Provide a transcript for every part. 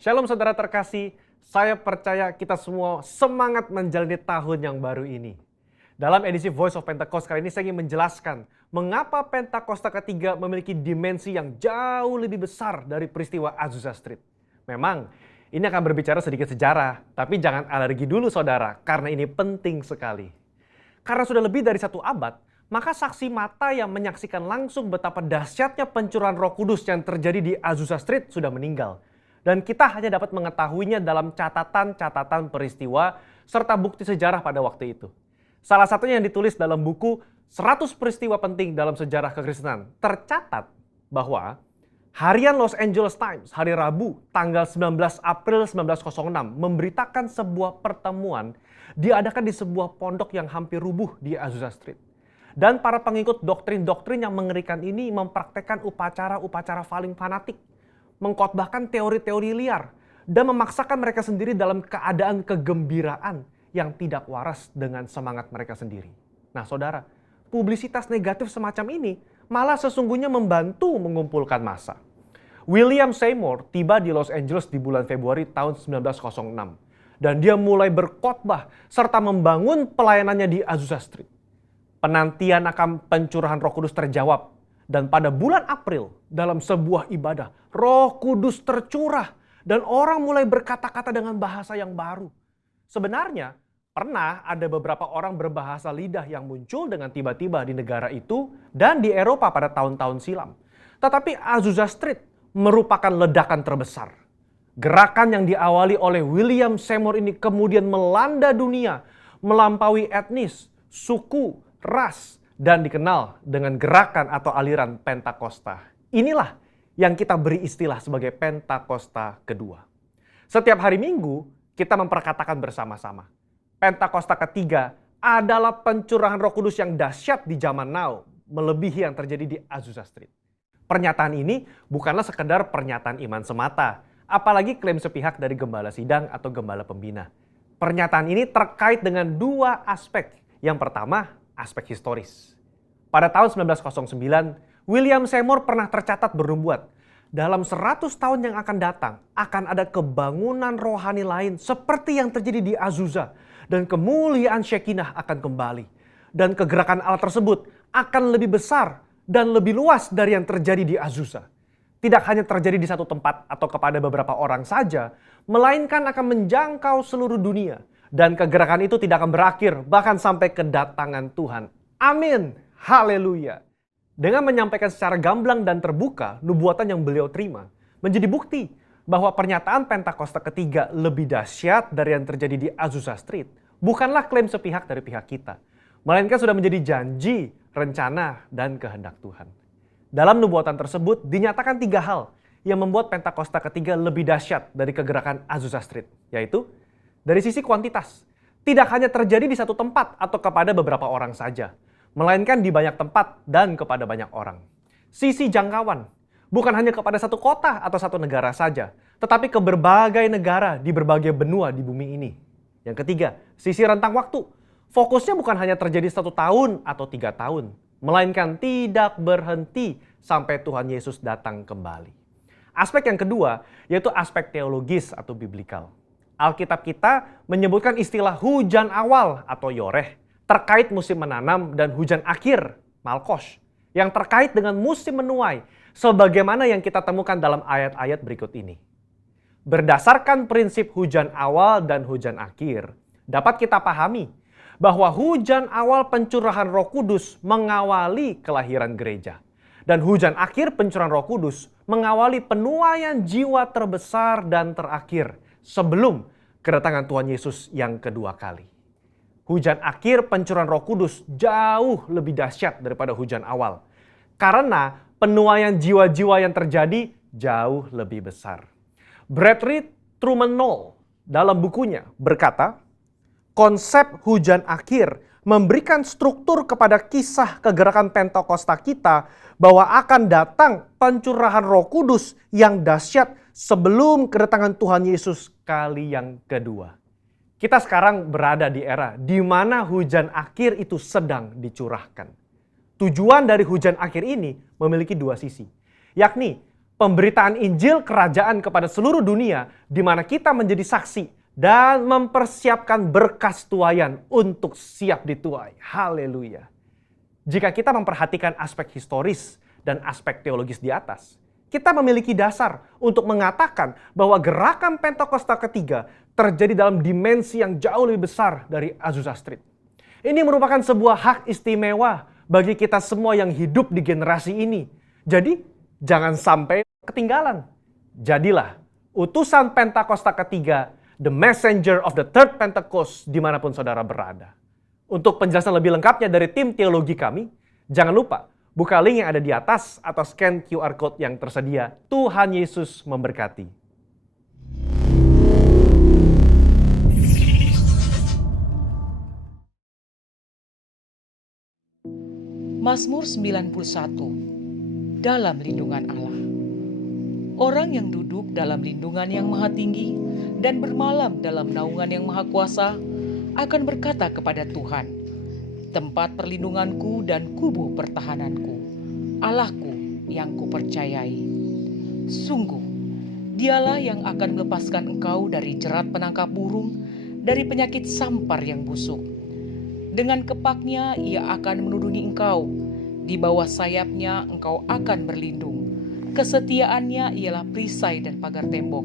Shalom saudara terkasih, saya percaya kita semua semangat menjalani tahun yang baru ini. Dalam edisi Voice of Pentecost kali ini saya ingin menjelaskan mengapa Pentakosta ketiga memiliki dimensi yang jauh lebih besar dari peristiwa Azusa Street. Memang ini akan berbicara sedikit sejarah, tapi jangan alergi dulu saudara, karena ini penting sekali. Karena sudah lebih dari 1 abad, maka saksi mata yang menyaksikan langsung betapa dahsyatnya pencurahan Roh Kudus yang terjadi di Azusa Street sudah meninggal. Dan kita hanya dapat mengetahuinya dalam catatan-catatan peristiwa serta bukti sejarah pada waktu itu. Salah satunya yang ditulis dalam buku 100 peristiwa penting dalam sejarah kekristenan. Tercatat bahwa harian Los Angeles Times hari Rabu tanggal 19 April 1906 memberitakan sebuah pertemuan diadakan di sebuah pondok yang hampir rubuh di Azusa Street. Dan para pengikut doktrin-doktrin yang mengerikan ini mempraktekkan upacara-upacara paling fanatik, mengkhotbahkan teori-teori liar, dan memaksakan mereka sendiri dalam keadaan kegembiraan yang tidak waras dengan semangat mereka sendiri. Nah saudara, publisitas negatif semacam ini malah sesungguhnya membantu mengumpulkan massa. William Seymour tiba di Los Angeles di bulan Februari tahun 1906. Dan dia mulai berkhotbah serta membangun pelayanannya di Azusa Street. Penantian akan pencurahan Roh Kudus terjawab. Dan pada bulan April, dalam sebuah ibadah, Roh Kudus tercurah dan orang mulai berkata-kata dengan bahasa yang baru. Sebenarnya, pernah ada beberapa orang berbahasa lidah yang muncul dengan tiba-tiba di negara itu dan di Eropa pada tahun-tahun silam. Tetapi Azusa Street merupakan ledakan terbesar. Gerakan yang diawali oleh William Seymour ini kemudian melanda dunia, melampaui etnis, suku, ras, dan dikenal dengan gerakan atau aliran Pentakosta. Inilah yang kita beri istilah sebagai Pentakosta kedua. Setiap hari Minggu kita memperkatakan bersama-sama. Pentakosta ketiga adalah pencurahan Roh Kudus yang dahsyat di zaman now, melebihi yang terjadi di Azusa Street. Pernyataan ini bukanlah sekedar pernyataan iman semata, apalagi klaim sepihak dari gembala sidang atau gembala pembina. Pernyataan ini terkait dengan 2 aspek. Yang pertama, aspek historis. Pada tahun 1909, William Seymour pernah tercatat bernubuat, dalam 100 tahun yang akan datang, akan ada kebangunan rohani lain seperti yang terjadi di Azusa, dan kemuliaan Shekinah akan kembali. Dan kegerakan Allah tersebut akan lebih besar dan lebih luas dari yang terjadi di Azusa. Tidak hanya terjadi di satu tempat atau kepada beberapa orang saja, melainkan akan menjangkau seluruh dunia. Dan kegerakan itu tidak akan berakhir, bahkan sampai kedatangan Tuhan. Amin. Haleluya. Dengan menyampaikan secara gamblang dan terbuka nubuatan yang beliau terima, menjadi bukti bahwa pernyataan Pentakosta ketiga lebih dahsyat dari yang terjadi di Azusa Street bukanlah klaim sepihak dari pihak kita, melainkan sudah menjadi janji, rencana, dan kehendak Tuhan. Dalam nubuatan tersebut dinyatakan 3 hal yang membuat Pentakosta ketiga lebih dahsyat dari kegerakan Azusa Street, yaitu dari sisi kuantitas, tidak hanya terjadi di satu tempat atau kepada beberapa orang saja, melainkan di banyak tempat dan kepada banyak orang. Sisi jangkauan, bukan hanya kepada satu kota atau satu negara saja, tetapi ke berbagai negara di berbagai benua di bumi ini. Yang ketiga, sisi rentang waktu. Fokusnya bukan hanya terjadi 1 tahun atau 3 tahun, melainkan tidak berhenti sampai Tuhan Yesus datang kembali. Aspek yang kedua, yaitu aspek teologis atau biblikal. Alkitab kita menyebutkan istilah hujan awal atau yoreh terkait musim menanam dan hujan akhir, malkos, yang terkait dengan musim menuai, sebagaimana yang kita temukan dalam ayat-ayat berikut ini. Berdasarkan prinsip hujan awal dan hujan akhir, dapat kita pahami bahwa hujan awal pencurahan Roh Kudus mengawali kelahiran gereja. Dan hujan akhir pencurahan Roh Kudus mengawali penuaian jiwa terbesar dan terakhir sebelum kedatangan Tuhan Yesus yang kedua kali. Hujan akhir pencurahan Roh Kudus jauh lebih dahsyat daripada hujan awal. Karena penuaian jiwa-jiwa yang terjadi jauh lebih besar. Bradley Truman Knoll dalam bukunya berkata, konsep hujan akhir memberikan struktur kepada kisah kegerakan Pentakosta kita bahwa akan datang pencurahan Roh Kudus yang dahsyat sebelum kedatangan Tuhan Yesus kali yang kedua. Kita sekarang berada di era di mana hujan akhir itu sedang dicurahkan. Tujuan dari hujan akhir ini memiliki 2 sisi, yakni pemberitaan Injil Kerajaan kepada seluruh dunia, di mana kita menjadi saksi dan mempersiapkan berkas tuaian untuk siap dituai. Haleluya. Jika kita memperhatikan aspek historis dan aspek teologis di atas, kita memiliki dasar untuk mengatakan bahwa gerakan Pentakosta ketiga terjadi dalam dimensi yang jauh lebih besar dari Azusa Street. Ini merupakan sebuah hak istimewa bagi kita semua yang hidup di generasi ini. Jadi, jangan sampai ketinggalan. Jadilah utusan Pentakosta ketiga, the messenger of the third Pentecost, dimanapun saudara berada. Untuk penjelasan lebih lengkapnya dari tim teologi kami, jangan lupa buka link yang ada di atas atau scan QR Code yang tersedia. Tuhan Yesus memberkati. Mazmur 91, dalam lindungan Allah. Orang yang duduk dalam lindungan yang maha tinggi dan bermalam dalam naungan yang maha kuasa akan berkata kepada Tuhan, tempat perlindunganku dan kubu pertahananku, Allahku yang kupercayai. Sungguh, dialah yang akan melepaskan engkau dari jerat penangkap burung, dari penyakit sampar yang busuk. Dengan kepaknya ia akan menudungi engkau, di bawah sayapnya engkau akan berlindung. Kesetiaannya ialah perisai dan pagar tembok.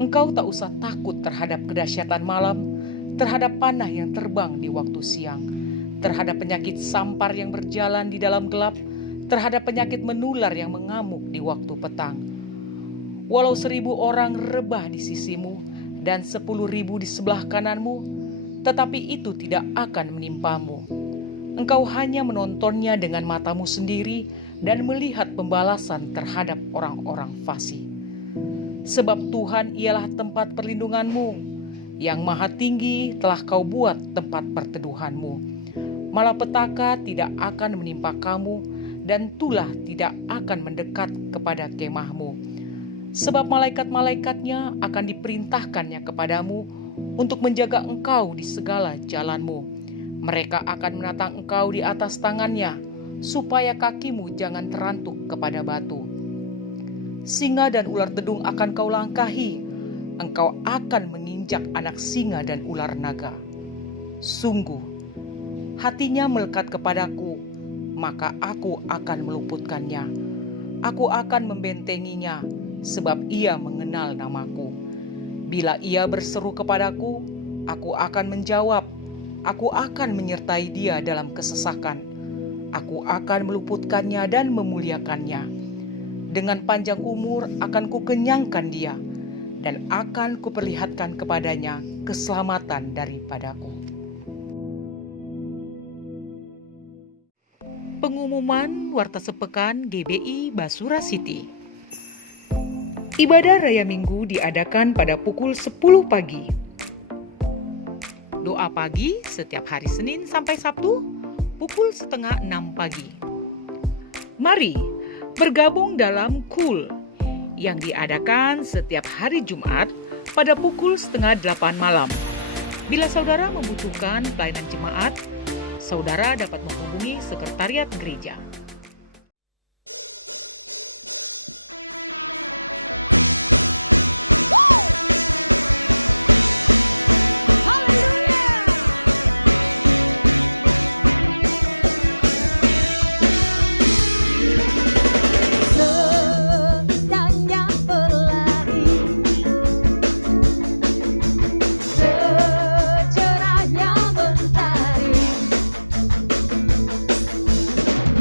Engkau tak usah takut terhadap kedahsyatan malam, terhadap panah yang terbang di waktu siang, terhadap penyakit sampar yang berjalan di dalam gelap, terhadap penyakit menular yang mengamuk di waktu petang. Walau 1.000 orang rebah di sisimu dan 10.000 di sebelah kananmu, tetapi itu tidak akan menimpamu. Engkau hanya menontonnya dengan matamu sendiri dan melihat pembalasan terhadap orang-orang fasik. Sebab Tuhan ialah tempat perlindunganmu, yang maha tinggi telah kau buat tempat perteduhanmu. Malapetaka tidak akan menimpa kamu, dan tulah tidak akan mendekat kepada kemahmu. Sebab malaikat-malaikatnya akan diperintahkannya kepadamu untuk menjaga engkau di segala jalanmu. Mereka akan menatang engkau di atas tangannya, supaya kakimu jangan terantuk kepada batu. Singa dan ular dedung akan kau langkahi, engkau akan menginjak anak singa dan ular naga. Sungguh, hatinya melekat kepadaku, maka aku akan meluputkannya. Aku akan membentenginya, sebab ia mengenal namaku. Bila ia berseru kepadaku, aku akan menjawab. Aku akan menyertai dia dalam kesesakan. Aku akan meluputkannya dan memuliakannya. Dengan panjang umur akan kukenyangkan dia, dan akan kuperlihatkan kepadanya keselamatan daripadaku. Pengumuman Warta Sepekan GBI Basura City. Ibadah Raya Minggu diadakan pada pukul 10 pagi. Doa pagi setiap hari Senin sampai Sabtu pukul 5:30 pagi. Mari bergabung dalam KUL yang diadakan setiap hari Jumat pada pukul 7:30 malam. Bila saudara membutuhkan pelayanan jemaat, saudara dapat menghubungi sekretariat gereja.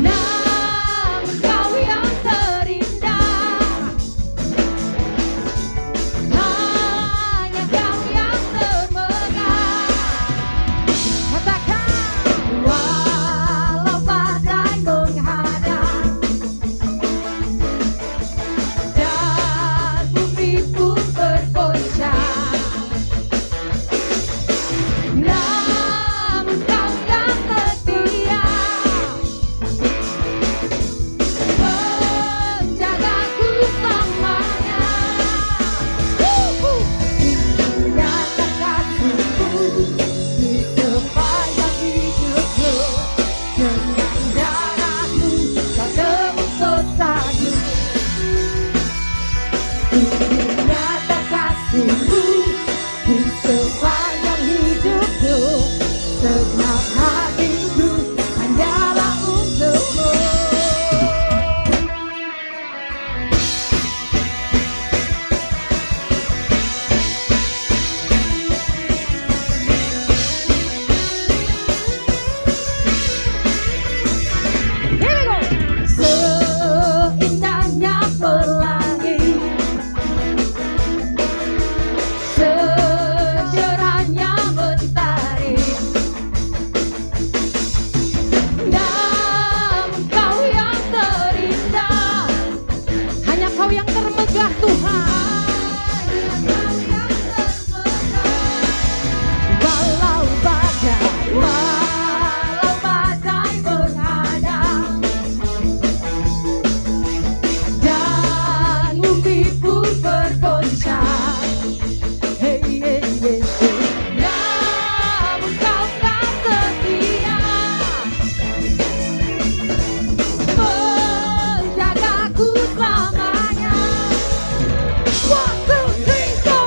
Nah kasih-Mu di sepanjang hidupku. Segenap hatiku hanyalah untuk-Mu. Seindahnya pelangi, secerahnya mentari, namun Kau yang terindah, hanya Kau yang termegah Tuhan. Walau badai menghadang dan bumi pun bergoncang, hey, hey, hey, hey. Namun Kau tak setia menjagaku selamanya. One, two, three, go!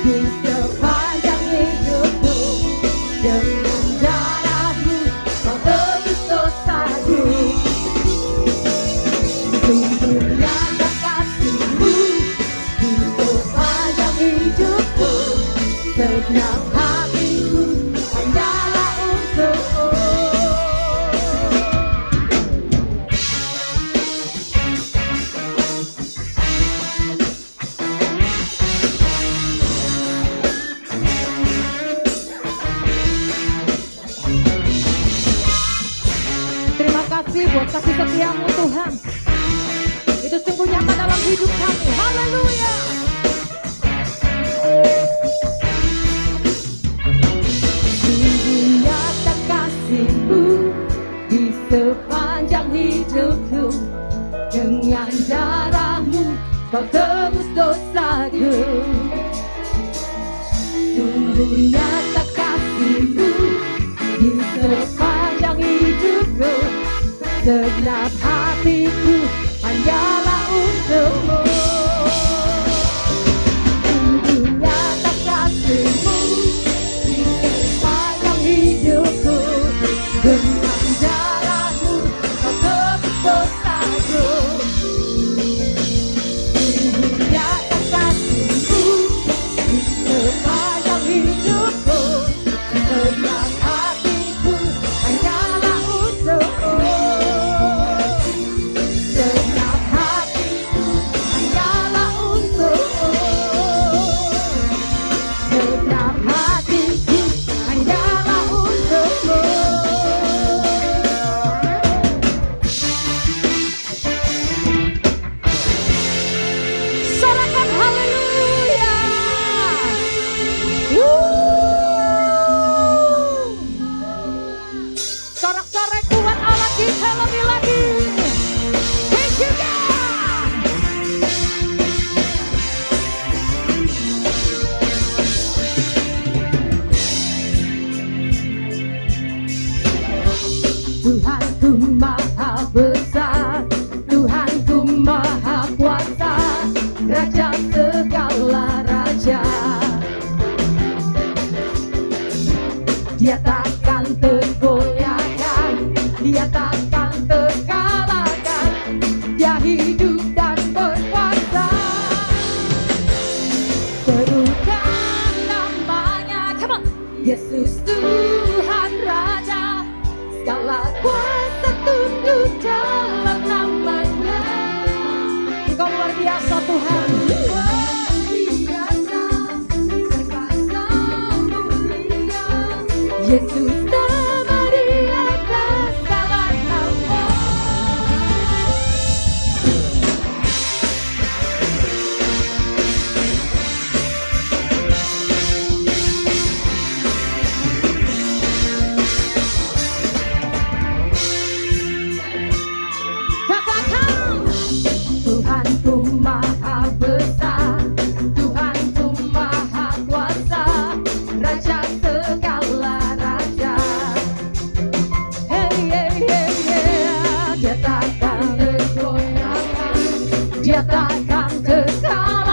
Di sepanjang hidupku, dengan darah-Mu Kau tebus dosaku. Sungguh nyata kasih-Mu di sepanjang hidupku. Segenap hatiku hanyalah untuk-Mu. Terima kasih buat kasih setia-Mu Tuhan. Itu sungguh nyata dalam hidup kami. Haleluya. Sungguh nyata kasih-Mu di sepanjang hidupku. Dengan darah-Mu Kau tebus dosaku. Sungguh nyata kasih-Mu di sepanjang hidupku. Segenap hatiku hanyalah untuk-Mu. Sungguh nyata kasih-Mu di sepanjang hidupku. Dengan darah-Mu Kau tebus dosaku. Sungguh nyata kasih-Mu di sepanjang hidupku. Segenap hatiku hanyalah untuk-Mu. Segenap hatiku hanyalah untuk-Mu. Segenap hatiku hanyalah untuk-Mu. Sorakan haleluya. Sorak-sorai buat Allah kita lebih lagi. Thank you God. Tuhanku maha besar, Tuhanku maha kuasa, Raja segala raja. Dia takkan tergoyahkan, Dia takkan terkalahkan. Dia hidup dan berkuasa. Serukan namanya, come on. Yesus Tuhan Raja, segala kuasa tunduk dalam namanya. Engkau luar biasa Tuhan. Luar biasa, perkasa mulia. Yesus nama di atas segala nama. Katakan, Tuhanku maha besar, Tuhanku maha kuasa, Raja segala raja. Hey, hey, hey, hey. Dia takkan tergoyahkan, Dia takkan terkalahkan.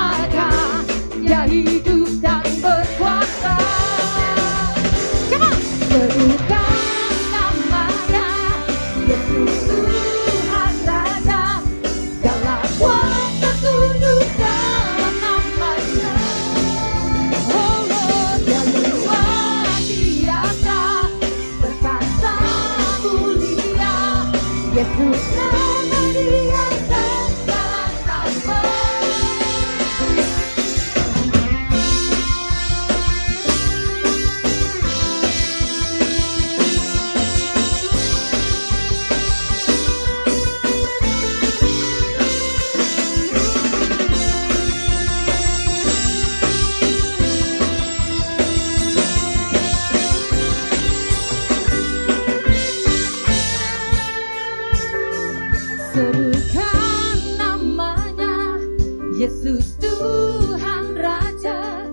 Yesus Tuhan Raja,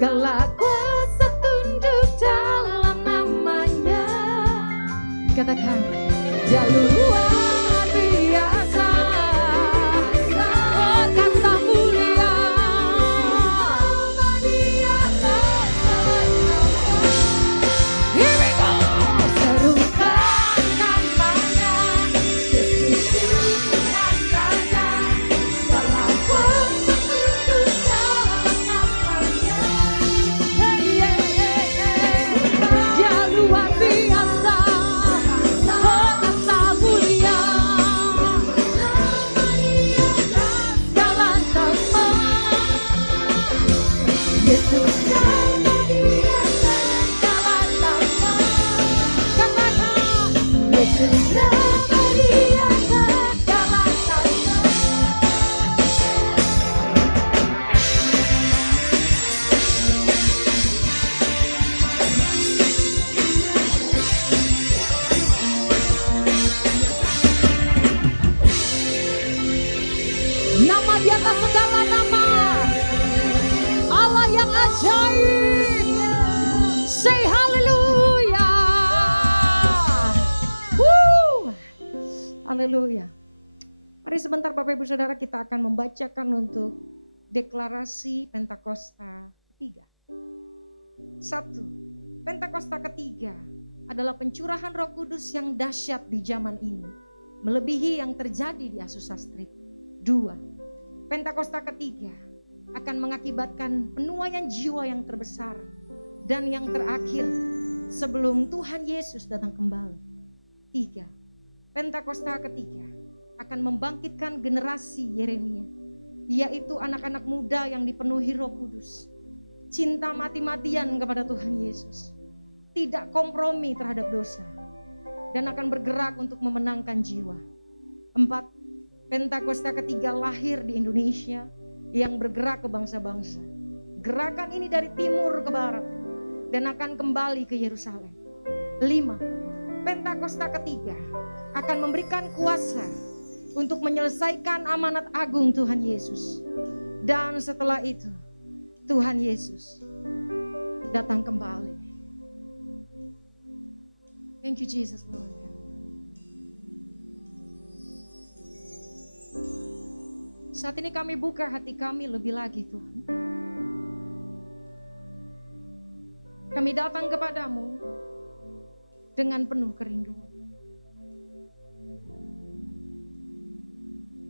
segala kuasa tunduk dalam namanya. Katakan, Dia luar biasa, perkasa mulia. Here we go. Serukan namanya, Yesus Tuhan Raja, segala kuasa tunduk dalam namanya. Hey, hey, hey, hey. Dia luar biasa, perkasa mulia. Segala nama, Yesus nama Dia, segala nama. Katakan, Yesus nama Dia, segala nama. Nama di atas segala nama, Allah yang ajaib. Say haleluya. Haleluya. Mari sebentar Bapak Ibu Saudara, kita akan membacakan untuk deklarasi Pentakosta ketiga. 1. Pentakosta ketiga adalah pencurahan Roh Kudus yang dahsyat di zaman ini, melebihi yang terjadi di Azusa Street. 2. Pentakosta ketiga akan mengakibatkan penuaian jiwa yang terbesar dan yang terakhir sebelum Tuhan Yesus datang kembali. 3. Pentakosta ketiga akan membangkitkan generasi Yeremia, yaitu anak-anak muda yang dipenuhi Roh Kudus, cinta mati-matian kepada Tuhan Yesus, tidak kompromi terhadap dosa, dan akan bergerak untuk memenangkan jiwa. 4. Pentakosta ketiga lahir di Indonesia yang bergerak ke bangsa-bangsa. Gerakan ini dari timur ke barat dan akan kembali ke Yerusalem. 5. Pentakosta ketiga akan memberikan kuasa untuk menyelesaikan amanat agung Tuhan Yesus. Dan setelah itu Tuhan Yesus datang kembali. Thank you Jesus Lord. Saat ini kami buka hati kami lebih lagi Tuhan. Kami datang kepadamu dengan penuh kerinduan.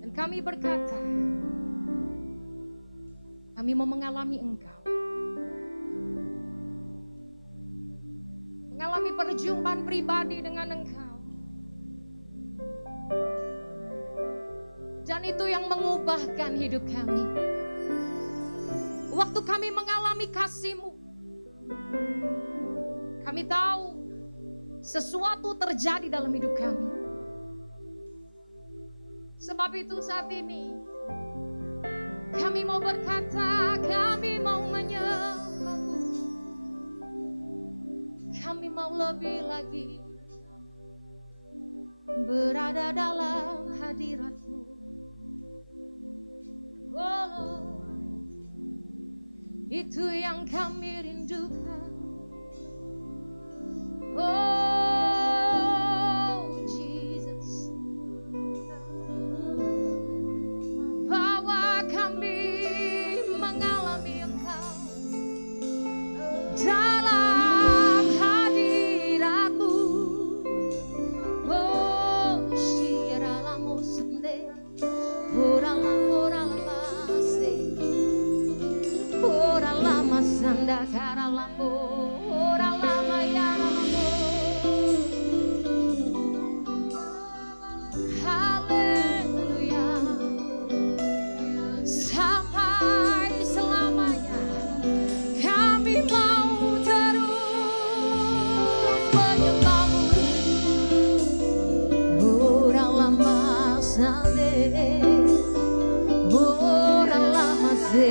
Dan kami berkata, kami mau mengalami Engkau. Mengalami perjumpaan pribadi dengan Engkau. Dan itu yang mengubahkan hidup kami. Waktu kami mengalami kasih-Mu, kami tahu sesuatu terjadi dalam hidup kami. Sebab itu saat ini kami mau berkata, kami mau menyembah-Mu. Kami mau lebih lagi berada dalam hadirat-Mu. Oh, itu yang kami rindukan. Oh Jesus, bawa kami mengalami Engkau dalam hadirat-Mu. Oh shiralamu sende, oralama sanda karalambo, oralama yaralambo. Haleluya. Sampai selamanya kami mau terus menyembah-Mu. Oralama sande, oralama se.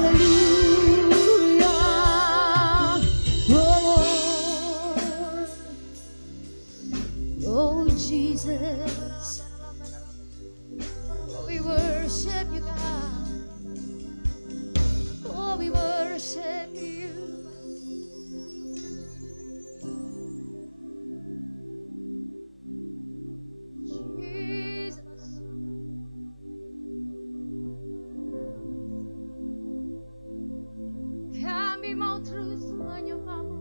Hallelujah. Oh Jesus. Oh, we worship you, God. Oh, we worship you. Jesus. Kami mau terus menyembahmu.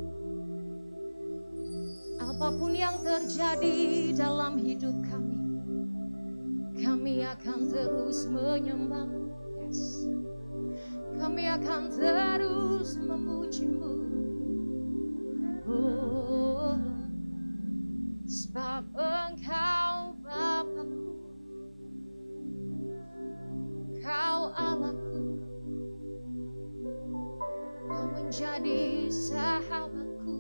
Apapun yang terjadi dalam hidup kami akan terus menyembahmu. Yes. Kami akan terus memujimu. Oh, sebab Engkau Bapakku, Kau Allahku, Kau menjadi sahabatku,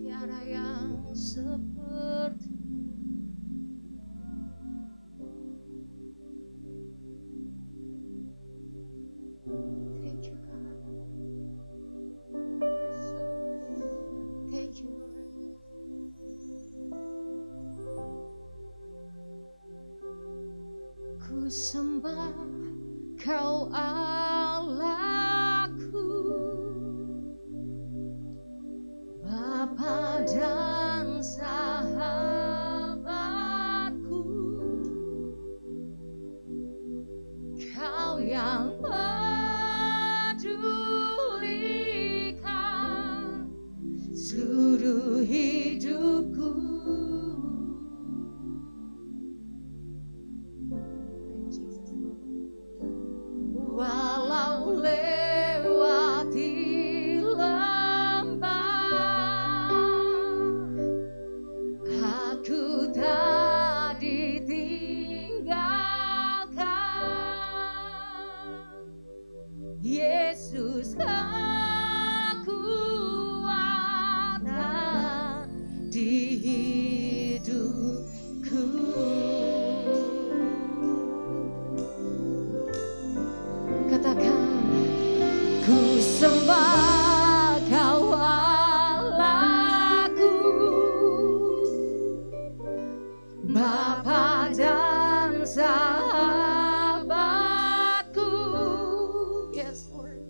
tiada yang seperti. Thank you, God. Thank you, Lord. Ku sembah Kau Allahku, Bapa dan sahabatku, Kau yang pedulikan seluruh hidupku. Jesus, Lord. Walau lewati lembah, aku tak ditinggalkan. Yesus kekuatan di hidupku. Katakan, ku sembah Kau Allahku, Bapa dan sahabatku. Yes, Lord.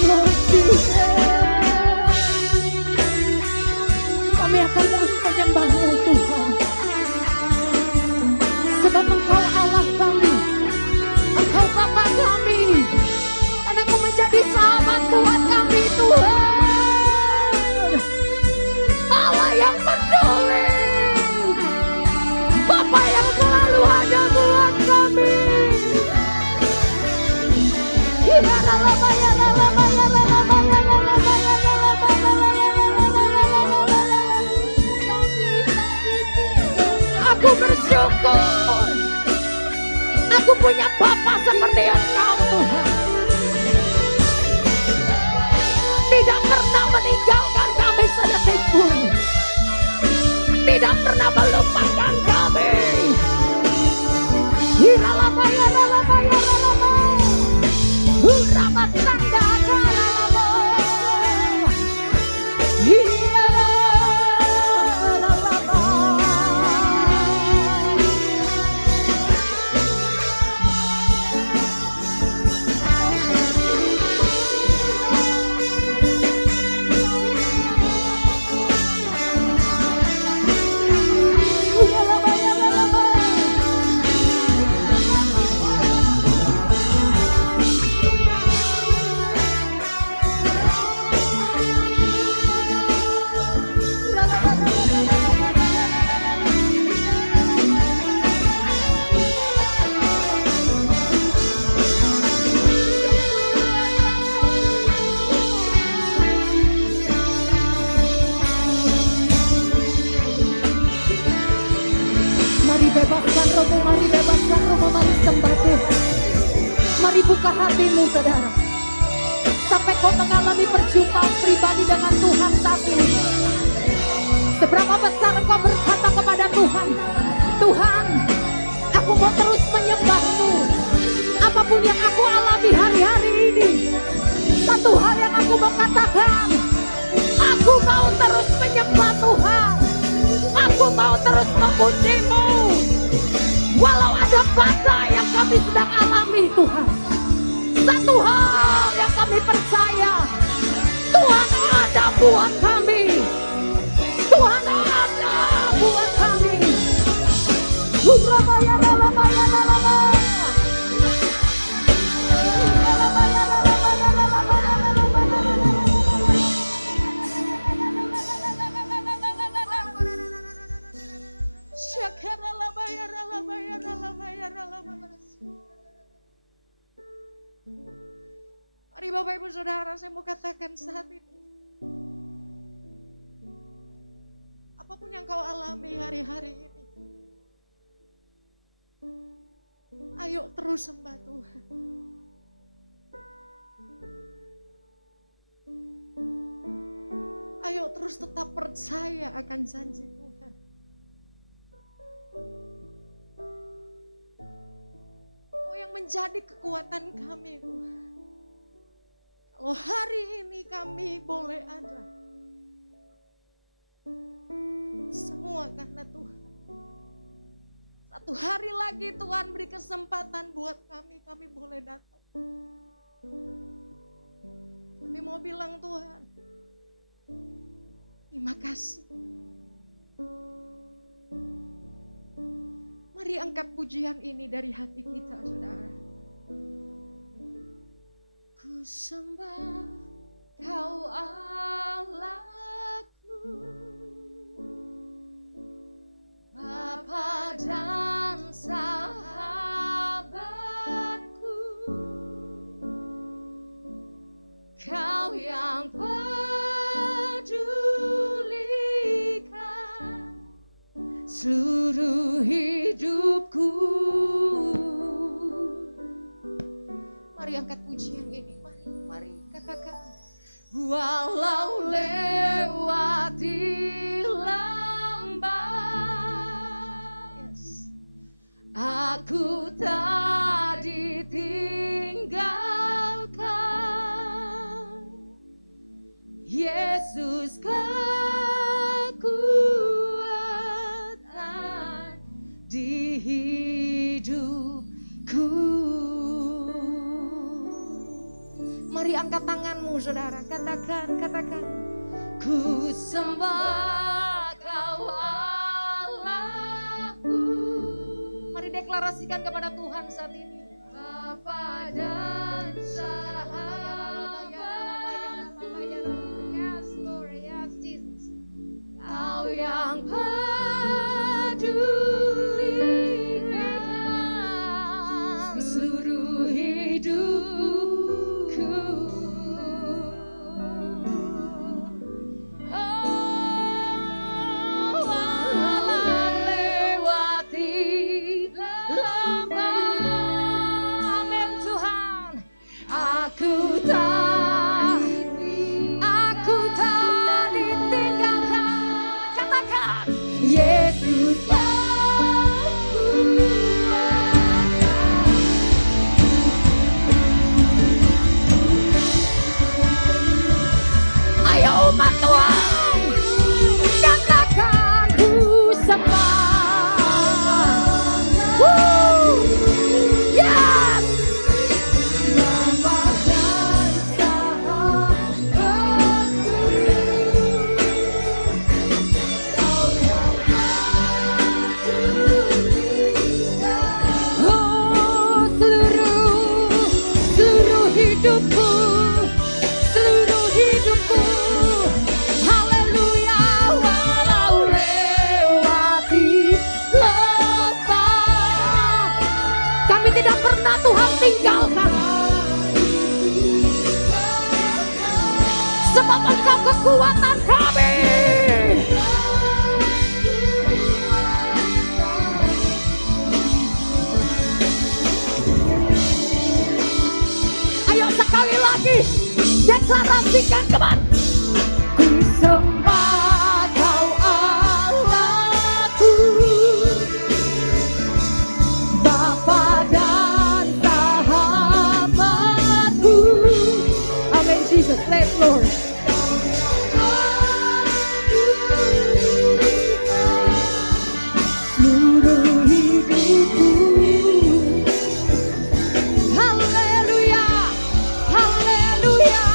Lord Jesus. Kami akan terus menyembah-Mu Tuhan. Sebab Engkau Allah kami, Engkau Bapa kami, dan Engkau menjadi sahabat buat kami Tuhan. Allah yang peduli, Bapa yang selalu ada buat kami. Aku bersyukur aku punya Bapa seperti Engkau Tuhan. Tidak pernah meninggalkan kami sedetik pun, tidak pernah melupakan kami. Mari bebaskan rohmu, mari sembah Tuhan. Mari buka hatimu saudara, sampai kau mengalami perjumpaan pribadi dengan Tuhan saat ini. Seberapa besar engkau berkata kepada Tuhan, Tuhan, aku mau terus menyembah-Mu. Apapun yang aku alami hari-hari ini, satu hal yang aku mau katakan, aku mau terus menyembah Tuhan. Aku mau terus memuji-Mu. Walau ada badai yang kami sedang alami Tuhan, satu hal yang kami percaya, Tuhan ada buat kami. Tuhan ada buat kami. Mari Bapak Ibu Saudara, saya mau katakan saat ini, apapun yang kau alami hari-hari ini, ayo terus sembah Tuhan. Ayo terus tetap percaya akan janji Tuhan. Kau yang menjadi kekuatan kami Tuhan. Kalau hari ini kami boleh ada, semua karena Tuhan. Satu hari lagi Tuhan beri kesempatan buat kami boleh datang. Kami mau bilang Tuhan, terima kasih. Mari angkat pujian ini dari hati kita saudara. Ku sembah Kau Allahku, Bapa dan sahabatku, Kau yang pedulikan seluruh hidupku. Mari angkat pujian ini, mari katakan. Walau lewati lembah, yes, aku tak ditinggalkan. Yesus kekuatan di hidupku. Mari angkat tanganmu saudara, katakan. Ku sembah Kau Allahku. Mari deklarasikan kepada Tuhan saat ini. Bapa dan Sahabat. Yes Lord, yes Jesus. Kau yang pedulikan seluruh hidupku. Oh, walau lewati lembah, amin Tuhan, aku tak ditinggalkan. Katakan, Yesus ayo umat Tuhan, katakan ku sembah. Woo! Yes! Oh, seluruh hidupku, haleluya, walau lewati lembah, kami tidak pernah Tuhan tinggalkan, sebab Engkau kekuatan kami. Ayo sekali lagi deklarasikan, teman. Ku sembah Kau Allahku, Bapa dan Sahabatku. Amen Jesus, let Lord. Seluruh hidupku, haleluya, haleluya,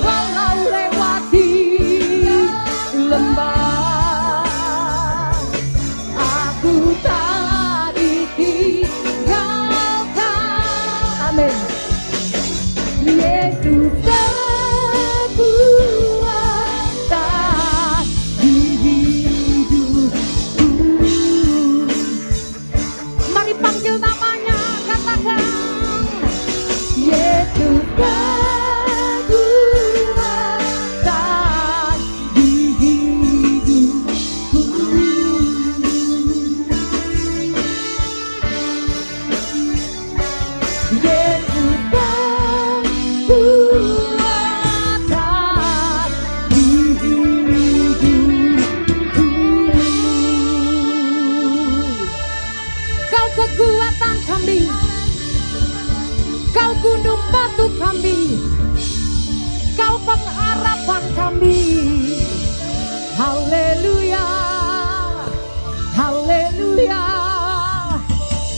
walau lewati lembah, aku tak ditinggalkan. Amin. Yesus kekuatan di hidupku. Mari panggil namanya, katakan, Yesus kekuatan di hidupku. Yesus kekuatan di hidupku. Kau kekuatan kami, Kau gunung batu kami, Kau pengharapan kami. Haleluya, haleluya,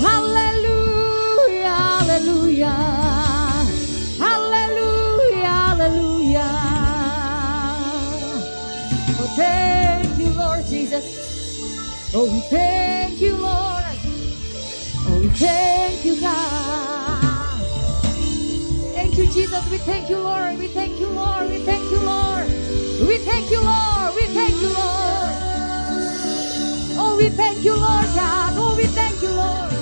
haleluya, haleluya, haleluya, haleluya. Oh, thank you Lord Jesus. Oh, we thank you Lord. Oh, we thank you God. Thank you Jesus, we thank you Lord. We thank you Lord. We thank you Lord. We thank you Lord. We thank you Lord. Oh, we thank you Lord God. Oh, we thank you Lord.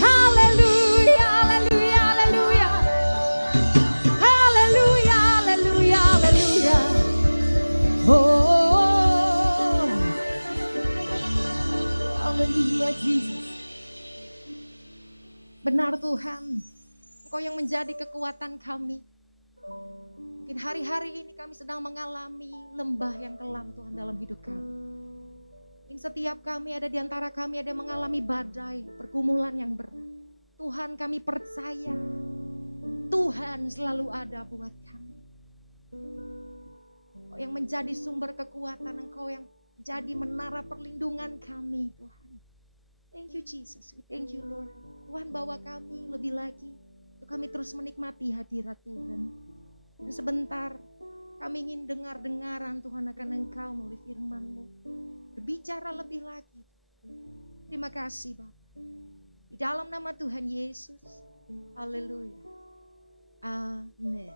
Hallelujah, hallelujah, hallelujah. Hallelujah, hallelujah, hallelujah. Oh, hallelujah Jesus. Benar Tuhan, Engkau yang menjadi kekuatan kami. Mungkin hari-hari ini kami sedang mengalami lembah yang kelam Tuhan dalam hidup kami. Mungkin setiap kami ada di antara kami ada yang mengalami badai, pergumulan yang berat. Tuhan, kami percaya Tuhan selalu ada buat kami. Engkau yang menjadi sumber kekuatan, Engkau yang jadi menara perlindungan kami Tuhan. Thank you Jesus, we thank you Lord. Tuhan bawa kami lebih lagi untuk kami terus menikmati hadirat Tuhan. Dan sebentar kami ingin dengar-dengaran Tuhan akan Engkau melalui firman-Mu. Berbicara lebih lagi. Terima kasih Bapak. Di dalam nama Tuhan Yesus. Haleluya. Amin.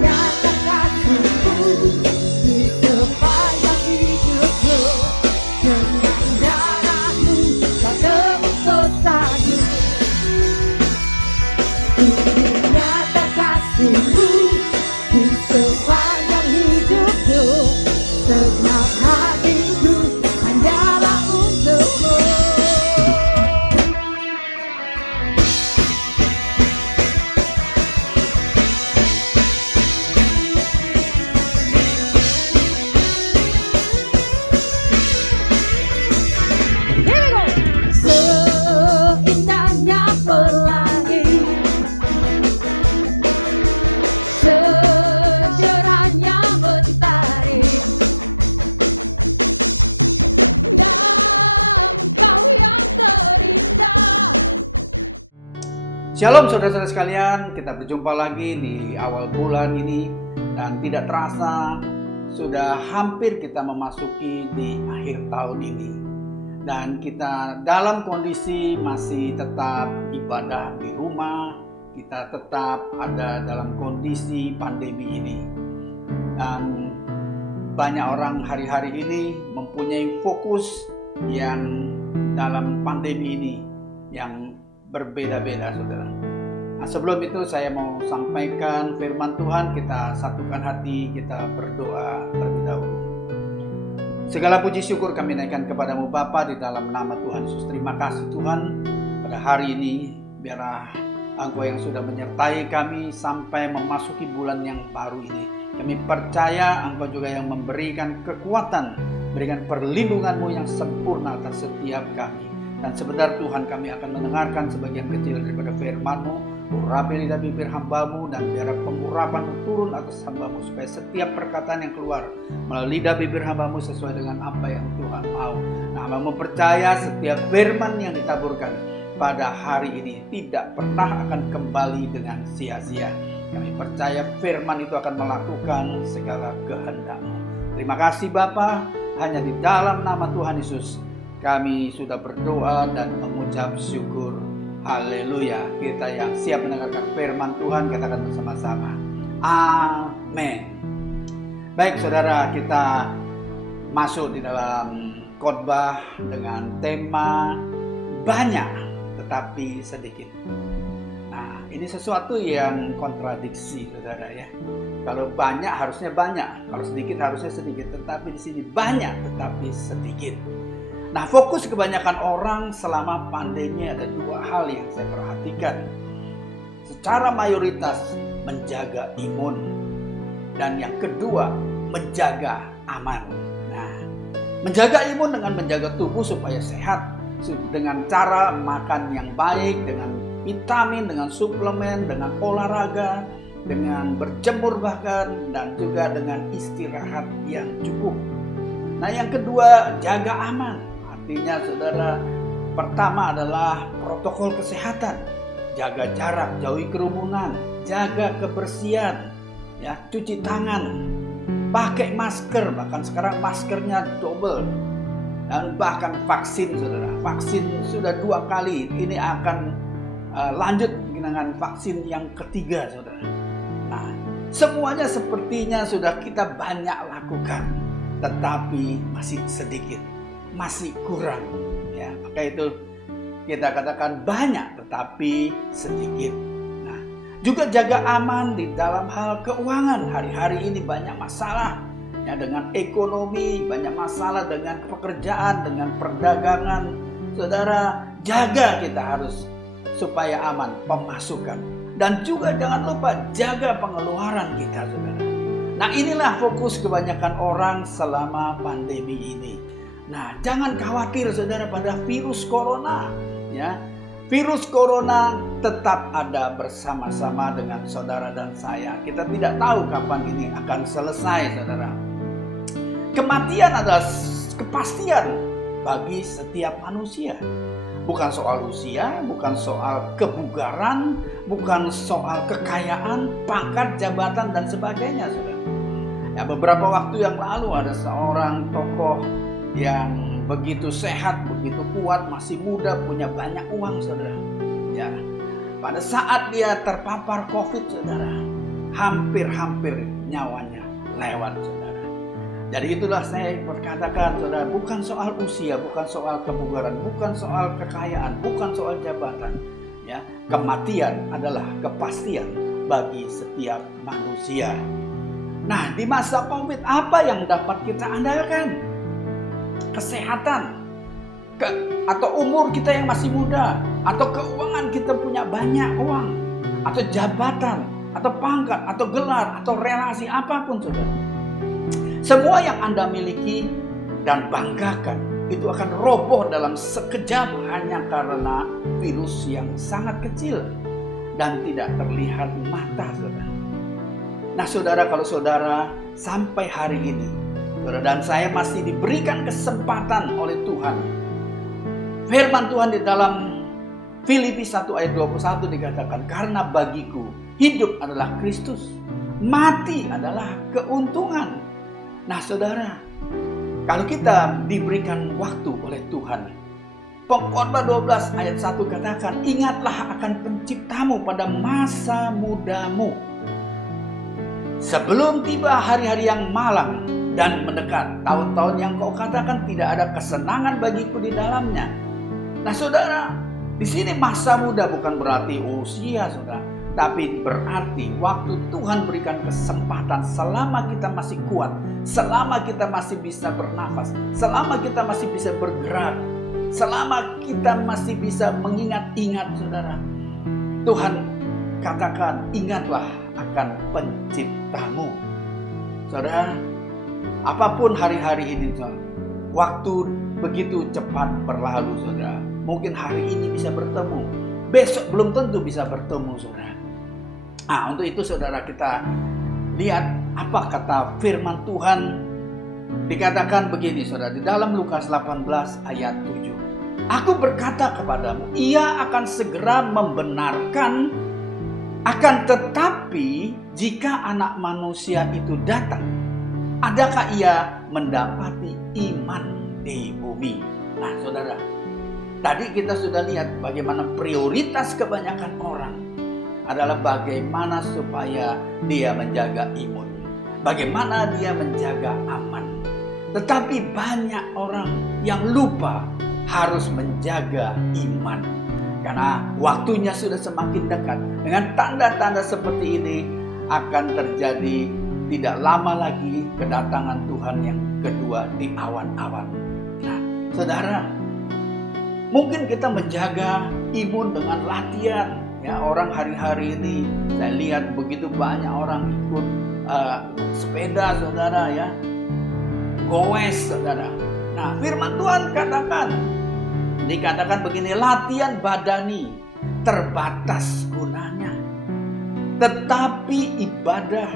Nyatakan di sepanjang hidupku, dengan darah-Mu Kau tebus dosa-ku. Nyatakan di sepanjang hidupku, segenap hatiku hanyalah untuk-Mu. Seindahnya pelangi, secerahnya mentari, namun Kau yang terindah. Shalom saudara-saudara sekalian, kita berjumpa lagi di awal bulan ini dan tidak terasa sudah hampir kita memasuki di akhir tahun ini. Dan kita dalam kondisi masih tetap ibadah di rumah, kita tetap ada dalam kondisi pandemi ini. Dan banyak orang hari-hari ini mempunyai fokus yang dalam pandemi ini yang berbeda-beda saudara. Nah, sebelum itu saya mau sampaikan firman Tuhan, kita satukan hati, kita berdoa terlebih dahulu. Segala puji syukur kami naikkan kepadamu Bapa di dalam nama Tuhan Yesus. Terima kasih Tuhan pada hari ini, biarlah Engkau yang sudah menyertai kami sampai memasuki bulan yang baru ini. Kami percaya Engkau juga yang memberikan kekuatan, berikan perlindungan-Mu yang sempurna atas setiap kami. Dan sebentar Tuhan kami akan mendengarkan sebagian kecil daripada firman-Mu. Urapi lidah bibir hamba-Mu dan biar pengurapan-Mu turun atas hamba-Mu, supaya setiap perkataan yang keluar melalui lidah bibir hamba-Mu sesuai dengan apa yang Tuhan mau. Nah, hamba-Mu percaya setiap firman yang ditaburkan pada hari ini tidak pernah akan kembali dengan sia-sia. Kami percaya firman itu akan melakukan segala kehendak-Mu. Terima kasih Bapa, hanya di dalam nama Tuhan Yesus kami sudah berdoa dan mengucap syukur. Haleluya. Kita yang siap mendengarkan firman Tuhan, katakan bersama-sama. Amin. Baik saudara, kita masuk di dalam khotbah dengan tema banyak tetapi sedikit. Nah, ini sesuatu yang kontradiksi saudara ya. Kalau banyak harusnya banyak, kalau sedikit harusnya sedikit, tetapi di sini banyak tetapi sedikit. Nah, fokus kebanyakan orang selama pandemi ada dua hal yang saya perhatikan. Secara mayoritas menjaga imun, dan yang kedua menjaga aman. Nah, menjaga imun dengan menjaga tubuh supaya sehat dengan cara makan yang baik, dengan vitamin, dengan suplemen, dengan olahraga, dengan berjemur bahkan, dan juga dengan istirahat yang cukup. Nah, yang kedua jaga aman. Artinya saudara, pertama adalah protokol kesehatan, jaga jarak, jauhi kerumunan, jaga kebersihan, ya, cuci tangan, pakai masker, bahkan sekarang maskernya double, dan bahkan vaksin saudara, vaksin sudah 2 kali, ini akan lanjut dengan vaksin yang ketiga saudara. Nah, semuanya sepertinya sudah kita banyak lakukan, tetapi masih sedikit, masih kurang, ya. Maka itu kita katakan banyak tetapi sedikit. Nah, juga jaga aman di dalam hal keuangan. Hari-hari ini banyak masalah, ya, dengan ekonomi, banyak masalah dengan pekerjaan, dengan perdagangan. Saudara, jaga kita harus supaya aman pemasukan, dan juga jangan lupa jaga pengeluaran kita, saudara. Nah, inilah fokus kebanyakan orang selama pandemi ini. Nah, jangan khawatir saudara pada virus corona, ya. Virus corona tetap ada bersama-sama dengan saudara dan saya. Kita tidak tahu kapan ini akan selesai, saudara. Kematian adalah kepastian bagi setiap manusia. Bukan soal usia, bukan soal kebugaran, bukan soal kekayaan, pangkat, jabatan, dan sebagainya, saudara. Ya, beberapa waktu yang lalu ada seorang tokoh yang begitu sehat, begitu kuat, masih muda, punya banyak uang, saudara. Ya, pada saat dia terpapar COVID, saudara, hampir nyawanya lewat, saudara. Jadi itulah saya berkatakan, saudara, bukan soal usia, bukan soal kebugaran, bukan soal kekayaan, bukan soal jabatan. Ya, kematian adalah kepastian bagi setiap manusia. Nah, di masa COVID apa yang dapat kita andalkan? Kesehatan, atau umur kita yang masih muda, atau keuangan kita punya banyak uang, atau jabatan, atau pangkat, atau gelar, atau relasi apapun, saudara. Semua yang Anda miliki dan banggakan itu akan roboh dalam sekejap hanya karena virus yang sangat kecil dan tidak terlihat mata, saudara. Nah, saudara, kalau saudara sampai hari ini, saudara dan saya masih diberikan kesempatan oleh Tuhan. Firman Tuhan di dalam Filipi 1 ayat 21 dikatakan, karena bagiku hidup adalah Kristus, mati adalah keuntungan. Nah, saudara, kalau kita diberikan waktu oleh Tuhan, Pengkhotbah 12 ayat 1 katakan, ingatlah akan penciptamu pada masa mudamu, sebelum tiba hari-hari yang malang dan mendekat, tahun-tahun yang kau katakan tidak ada kesenangan bagiku di dalamnya. Nah, saudara, di sini masa muda bukan berarti usia, saudara, tapi berarti waktu Tuhan berikan kesempatan selama kita masih kuat, selama kita masih bisa bernafas, selama kita masih bisa bergerak, selama kita masih bisa mengingat-ingat, saudara. Tuhan katakan, ingatlah akan penciptamu. Saudara, apapun hari-hari ini, saudara, waktu begitu cepat berlalu, saudara. Mungkin hari ini bisa bertemu, besok belum tentu bisa bertemu, saudara. Nah, untuk itu, saudara, kita lihat apa kata firman Tuhan. Dikatakan begini, saudara, di dalam Lukas 18 ayat 7. Aku berkata kepadamu, ia akan segera membenarkan, akan tetapi jika anak manusia itu datang, adakah ia mendapati iman di bumi? Nah, saudara, tadi kita sudah lihat bagaimana prioritas kebanyakan orang adalah bagaimana supaya dia menjaga imun, bagaimana dia menjaga aman. Tetapi banyak orang yang lupa harus menjaga iman, karena waktunya sudah semakin dekat. Dengan tanda-tanda seperti ini akan terjadi tidak lama lagi kedatangan Tuhan yang kedua di awan-awan. Nah, saudara, mungkin kita menjaga imun dengan latihan. Ya, orang hari-hari ini saya lihat begitu banyak orang ikut sepeda, saudara, ya, goes, saudara. Nah, firman Tuhan dikatakan begini, latihan badani terbatas gunanya, tetapi ibadah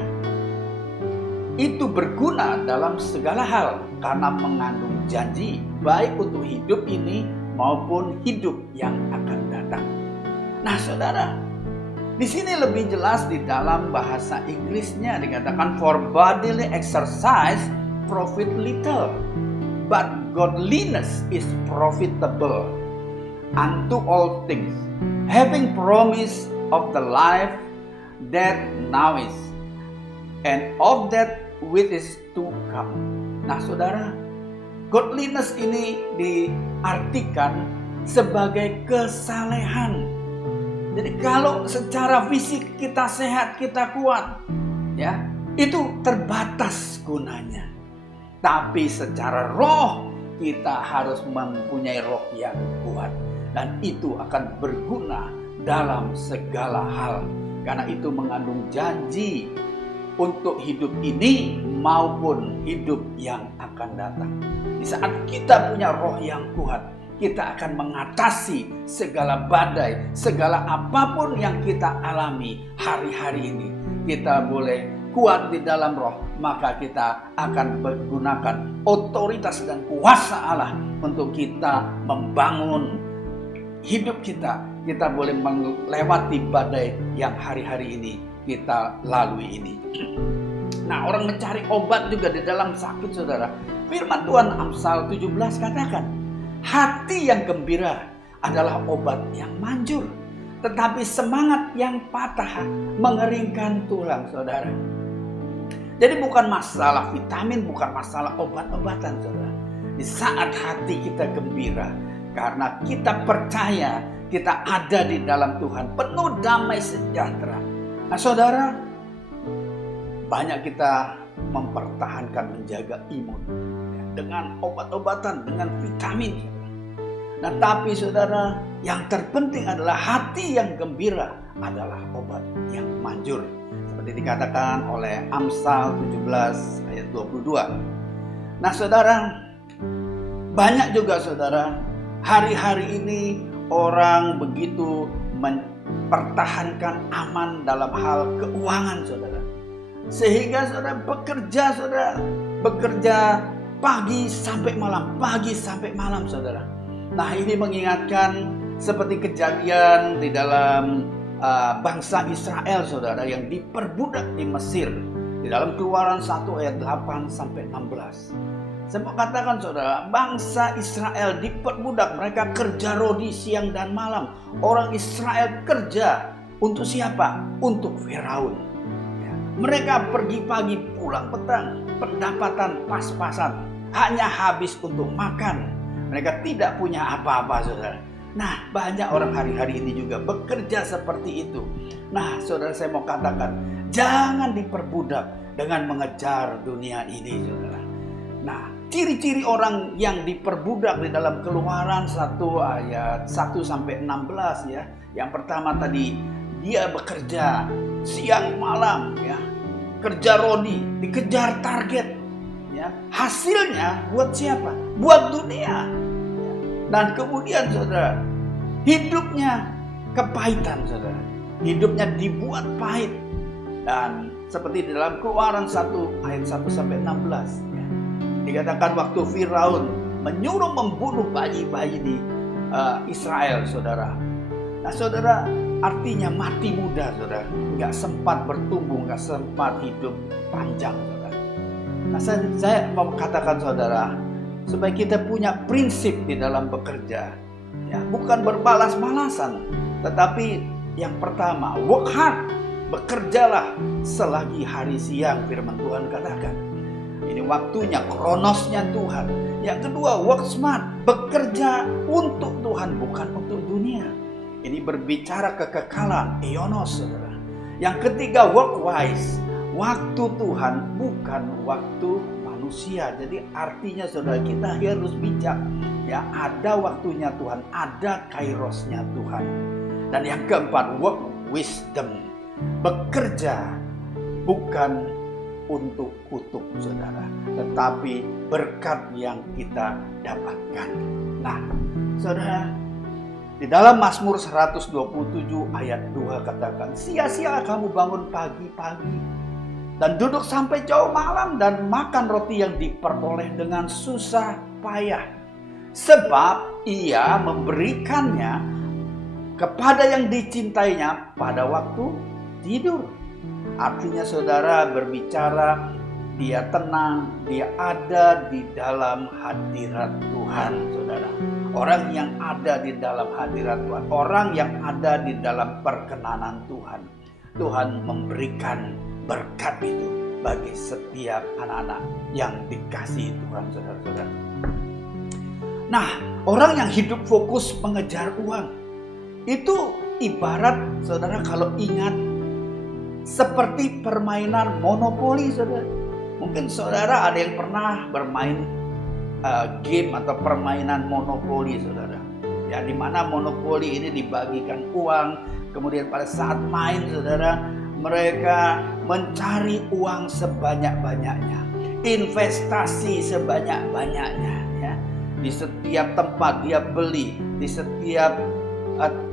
itu berguna dalam segala hal karena mengandung janji baik untuk hidup ini maupun hidup yang akan datang. Nah, saudara, di sini lebih jelas di dalam bahasa Inggrisnya dikatakan, for bodily exercise profit little, but godliness is profitable unto all things, having promise of the life that now is, and of that which is to come. Nah, saudara, godliness ini diartikan sebagai kesalehan. Jadi kalau secara fisik kita sehat, kita kuat, ya, itu terbatas gunanya. Tapi secara roh kita harus mempunyai roh yang kuat, dan itu akan berguna dalam segala hal, karena itu mengandung janji untuk hidup ini maupun hidup yang akan datang. Di saat kita punya roh yang kuat, kita akan mengatasi segala badai, segala apapun yang kita alami hari-hari ini. Kita boleh kuat di dalam roh, maka kita akan menggunakan otoritas dan kuasa Allah untuk kita membangun hidup kita. Kita boleh melewati badai yang hari-hari ini kita lalui ini. Nah, orang mencari obat juga di dalam sakit, saudara. Firman Tuhan Amsal 17 katakan, hati yang gembira adalah obat yang manjur, tetapi semangat yang patah mengeringkan tulang, saudara. Jadi bukan masalah vitamin, bukan masalah obat-obatan, saudara. Di saat hati kita gembira, karena kita percaya kita ada di dalam Tuhan, penuh damai sejahtera. Nah, saudara, banyak kita mempertahankan, menjaga imun dengan obat-obatan, dengan vitamin. Nah, tapi saudara, yang terpenting adalah hati yang gembira adalah obat yang manjur. Seperti dikatakan oleh Amsal 17 ayat 22. Nah, saudara, banyak juga saudara, hari-hari ini orang begitu mempertahankan aman dalam hal keuangan, saudara. Sehingga saudara bekerja pagi sampai malam, saudara. Nah, ini mengingatkan seperti kejadian di dalam bangsa Israel, saudara, yang diperbudak di Mesir. Di dalam Keluaran 1 ayat 8 sampai 16. Saya mau katakan, saudara, bangsa Israel diperbudak, mereka kerja rodi siang dan malam. Orang Israel kerja untuk siapa? Untuk Firaun. Mereka pergi pagi, pulang petang, pendapatan pas-pasan, hanya habis untuk makan. Mereka tidak punya apa-apa, saudara. Nah, banyak orang hari-hari ini juga bekerja seperti itu. Nah, saudara, saya mau katakan, jangan diperbudak dengan mengejar dunia ini, saudara. Nah, ciri-ciri orang yang diperbudak di dalam Keluaran 1 ayat 1 sampai 16 ya. Yang pertama tadi, dia bekerja siang malam ya. Kerja rodi, dikejar target ya. Hasilnya buat siapa? Buat dunia. Dan kemudian saudara, hidupnya kepahitan, saudara. Hidupnya dibuat pahit. Dan seperti di dalam Keluaran 1 ayat 1 sampai 16 ya. Dikatakan waktu Firaun menyuruh membunuh bayi-bayi di Israel, saudara. Nah, saudara, artinya mati muda, saudara. Nggak sempat bertumbuh, nggak sempat hidup panjang, saudara. Nah, saya mau katakan, saudara, supaya kita punya prinsip di dalam bekerja. Ya, bukan berbalas-balasan, tetapi yang pertama, work hard. Bekerjalah selagi hari siang, firman Tuhan katakan. Ini waktunya, kronosnya Tuhan. Yang kedua, work smart. Bekerja untuk Tuhan, bukan untuk dunia. Ini berbicara kekekalan, eonos, saudara. Yang ketiga, work wise. Waktu Tuhan bukan waktu manusia. Jadi artinya, saudara, kita harus bijak. Ya, ada waktunya Tuhan, ada kairosnya Tuhan. Dan yang keempat, work wisdom. Bekerja bukan untuk kutuk, saudara, tetapi berkat yang kita dapatkan. Nah, saudara, di dalam Mazmur 127 ayat 2 katakan, sia-sia kamu bangun pagi-pagi dan duduk sampai jauh malam dan makan roti yang diperoleh dengan susah payah, sebab ia memberikannya kepada yang dicintainya pada waktu tidur. Artinya, saudara, berbicara dia tenang, dia ada di dalam hadirat Tuhan, saudara. Orang yang ada di dalam hadirat Tuhan, orang yang ada di dalam perkenanan Tuhan, Tuhan memberikan berkat itu bagi setiap anak-anak yang dikasihi Tuhan, saudara-saudara. Nah, orang yang hidup fokus mengejar uang, itu ibarat, saudara, kalau ingat, seperti permainan monopoli, saudara. Mungkin saudara ada yang pernah bermain game atau permainan monopoli, saudara. Ya, di mana monopoli ini dibagikan uang, kemudian pada saat main, saudara, mereka mencari uang sebanyak-banyaknya, investasi sebanyak-banyaknya. Ya. Di setiap tempat dia beli, di setiap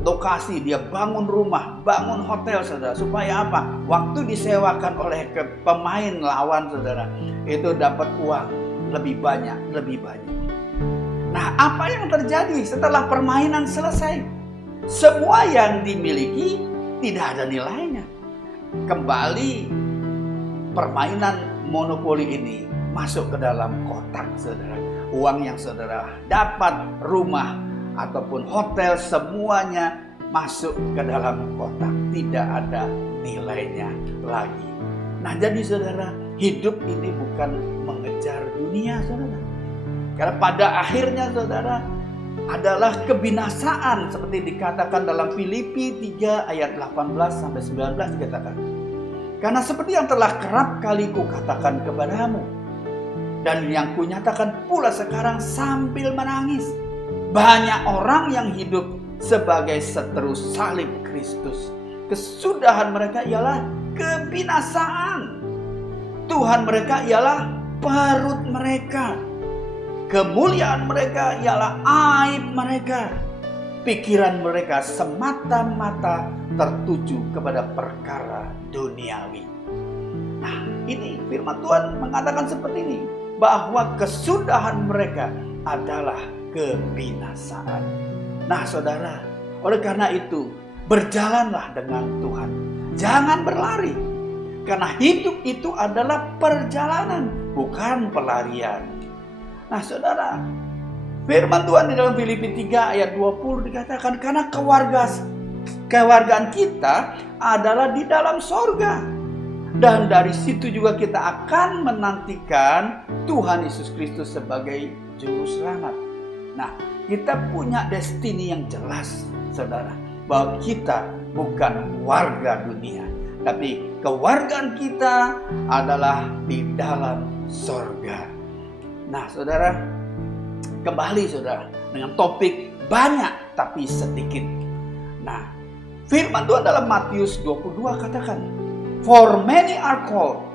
lokasi, dia bangun rumah, bangun hotel, saudara. Supaya apa? Waktu disewakan oleh pemain lawan, saudara, itu dapat uang lebih banyak, lebih banyak. Nah, apa yang terjadi setelah permainan selesai? Semua yang dimiliki tidak ada nilainya. Kembali permainan monopoli ini masuk ke dalam kotak, saudara. Uang yang saudara dapat, rumah ataupun hotel, semuanya masuk ke dalam kotak. Tidak ada nilainya lagi. Nah, jadi saudara, hidup ini bukan mengejar dunia, saudara. Karena pada akhirnya, saudara, adalah kebinasaan seperti dikatakan dalam Filipi 3 ayat 18-19 dikatakan. Karena seperti yang telah kerap kali kukatakan kepadamu, dan yang kunyatakan pula sekarang sambil menangis, banyak orang yang hidup sebagai seteru salib Kristus. Kesudahan mereka ialah kebinasaan. Tuhan mereka ialah perut mereka. Kemuliaan mereka ialah aib mereka. Pikiran mereka semata-mata tertuju kepada perkara duniawi. Nah, ini firman Tuhan mengatakan seperti ini, bahwa kesudahan mereka adalah kebinasaan. Nah, saudara, oleh karena itu, berjalanlah dengan Tuhan. Jangan berlari. Karena hidup itu adalah perjalanan, bukan pelarian. Nah, saudara, firman Tuhan di dalam Filipi 3 ayat 20 dikatakan, karena kewargaan kita adalah di dalam sorga. Dan dari situ juga kita akan menantikan Tuhan Yesus Kristus sebagai juru selamat. Nah, kita punya destiny yang jelas, saudara, bahwa kita bukan warga dunia, tapi kewargaan kita adalah di dalam sorga. Nah, saudara, kembali saudara dengan topik banyak tapi sedikit. Nah, firman Tuhan dalam Matius 22 katakan, for many are called,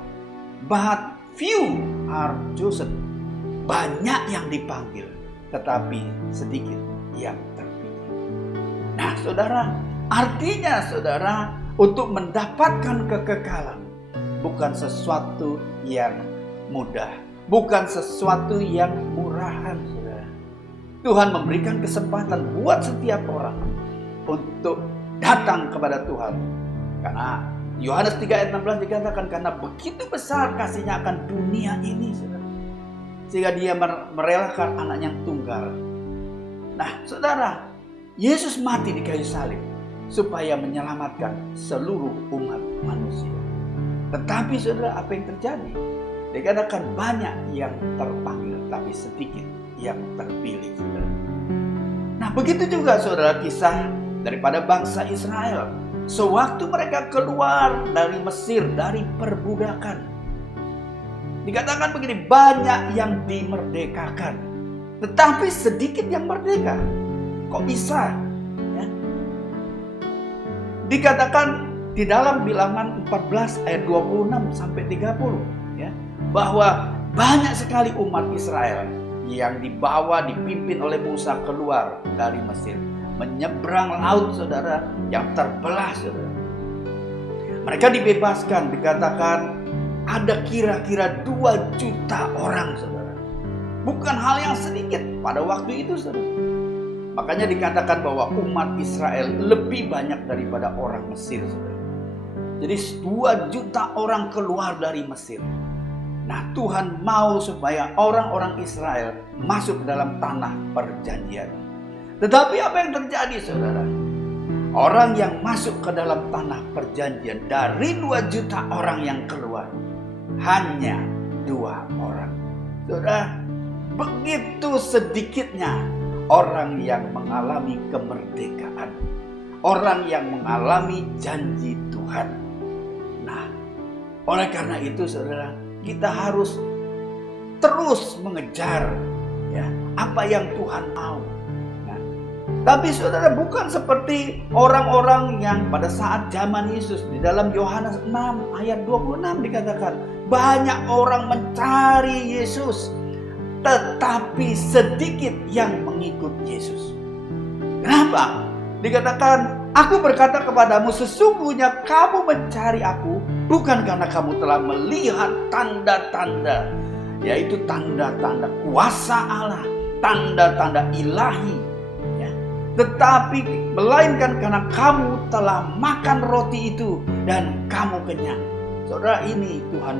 but few are chosen. Banyak yang dipanggil, tetapi sedikit yang terpilih. Nah, saudara, artinya saudara, untuk mendapatkan kekekalan bukan sesuatu yang mudah, bukan sesuatu yang murahan, saudara. Tuhan memberikan kesempatan buat setiap orang untuk datang kepada Tuhan. Karena Yohanes 3 ayat 16 dikatakan, karena begitu besar kasihnya akan dunia ini, saudara, sehingga dia merelakan anaknya yang tunggal. Nah, saudara, Yesus mati di kayu salib supaya menyelamatkan seluruh umat manusia. Tetapi saudara, apa yang terjadi? Dikatakan banyak yang terpanggil, tapi sedikit yang terpilih, saudara. Nah, begitu juga saudara kisah daripada bangsa Israel. Sewaktu mereka keluar dari Mesir, dari perbudakan, dikatakan begini, banyak yang dimerdekakan, tetapi sedikit yang merdeka. Kok bisa? Ya. Dikatakan di dalam Bilangan 14 ayat 26 sampai 30, ya, bahwa banyak sekali umat Israel yang dipimpin oleh Musa keluar dari Mesir, menyeberang laut, saudara, yang terbelah, saudara. Mereka dibebaskan, dikatakan ada kira-kira 2 juta orang, saudara. Bukan hal yang sedikit pada waktu itu, saudara. Makanya dikatakan bahwa umat Israel lebih banyak daripada orang Mesir, saudara. Jadi 2 juta orang keluar dari Mesir. Nah, Tuhan mau supaya orang-orang Israel masuk ke dalam tanah perjanjian. Tetapi apa yang terjadi, saudara? Orang yang masuk ke dalam tanah perjanjian dari 2 juta orang yang keluar, hanya 2 orang. Saudara, begitu sedikitnya orang yang mengalami kemerdekaan, orang yang mengalami janji Tuhan. Nah, oleh karena itu, saudara, kita harus terus mengejar, ya, apa yang Tuhan mau. Tapi saudara, bukan seperti orang-orang yang pada saat zaman Yesus. Di dalam Yohanes 6 ayat 26 dikatakan, banyak orang mencari Yesus, tetapi sedikit yang mengikut Yesus. Kenapa? Dikatakan, aku berkata kepadamu, sesungguhnya kamu mencari aku bukan karena kamu telah melihat tanda-tanda, yaitu tanda-tanda kuasa Allah, tanda-tanda ilahi, ya. Tetapi melainkan karena kamu telah makan roti itu dan kamu kenyang. Saudara, ini Tuhan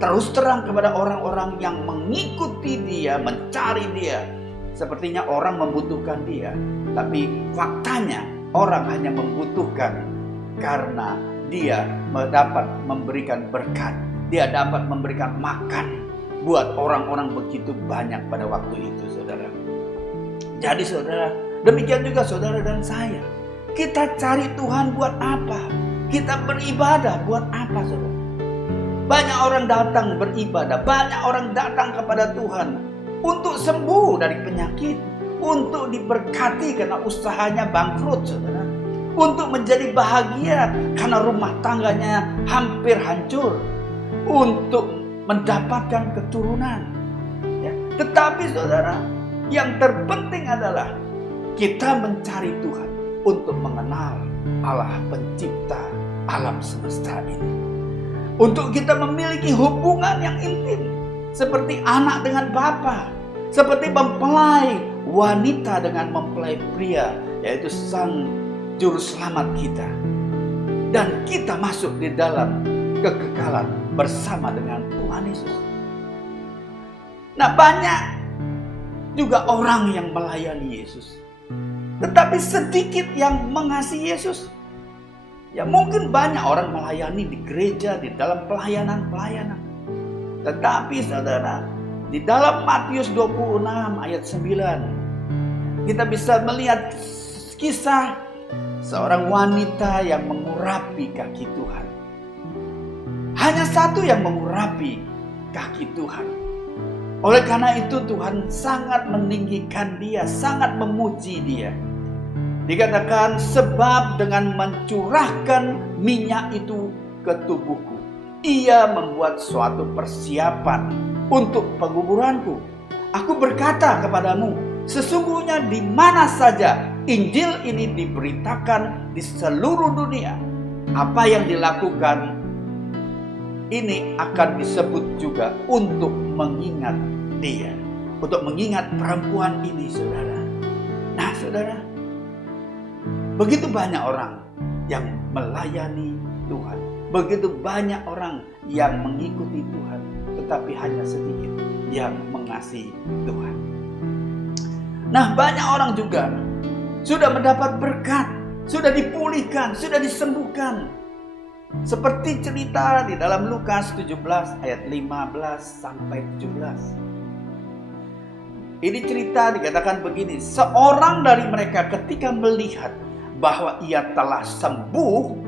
terus terang kepada orang-orang yang mengikuti Dia, mencari Dia. Sepertinya orang membutuhkan Dia, tapi faktanya orang hanya membutuhkan karena Dia dapat memberikan berkat, Dia dapat memberikan makan buat orang-orang begitu banyak pada waktu itu, saudara. Jadi saudara, demikian juga saudara dan saya. Kita cari Tuhan buat apa? Kita beribadah buat apa, saudara? Banyak orang datang beribadah, banyak orang datang kepada Tuhan untuk sembuh dari penyakit, untuk diberkati karena usahanya bangkrut, saudara. Untuk menjadi bahagia karena rumah tangganya hampir hancur, untuk mendapatkan keturunan, ya. Tetapi saudara, yang terpenting adalah kita mencari Tuhan untuk mengenal Allah pencipta alam semesta ini, untuk kita memiliki hubungan yang intim seperti anak dengan bapa, seperti mempelai wanita dengan mempelai pria, yaitu sang juru selamat kita. Dan kita masuk di dalam kekekalan bersama dengan Tuhan Yesus. Nah, banyak juga orang yang melayani Yesus, tetapi sedikit yang mengasihi Yesus. Ya, mungkin banyak orang melayani di gereja, di dalam pelayanan-pelayanan. Tetapi saudara, di dalam Matius 26 ayat 9, kita bisa melihat kisah seorang wanita yang mengurapi kaki Tuhan. Hanya satu yang mengurapi kaki Tuhan. Oleh karena itu Tuhan sangat meninggikan dia, sangat memuji dia. Dikatakan, sebab dengan mencurahkan minyak itu ke tubuhku, Ia membuat suatu persiapan untuk penguburanku. Aku berkata kepadamu, sesungguhnya di mana saja Injil ini diberitakan di seluruh dunia, apa yang dilakukan ini akan disebut juga untuk mengingat dia, untuk mengingat perempuan ini, saudara. Nah, saudara, begitu banyak orang yang melayani Tuhan, begitu banyak orang yang mengikuti Tuhan, tetapi hanya sedikit yang mengasihi Tuhan. Nah, banyak orang juga sudah mendapat berkat, sudah dipulihkan, sudah disembuhkan. Seperti cerita di dalam Lukas 17 ayat 15 sampai 17. Ini cerita dikatakan begini, seorang dari mereka ketika melihat bahwa ia telah sembuh,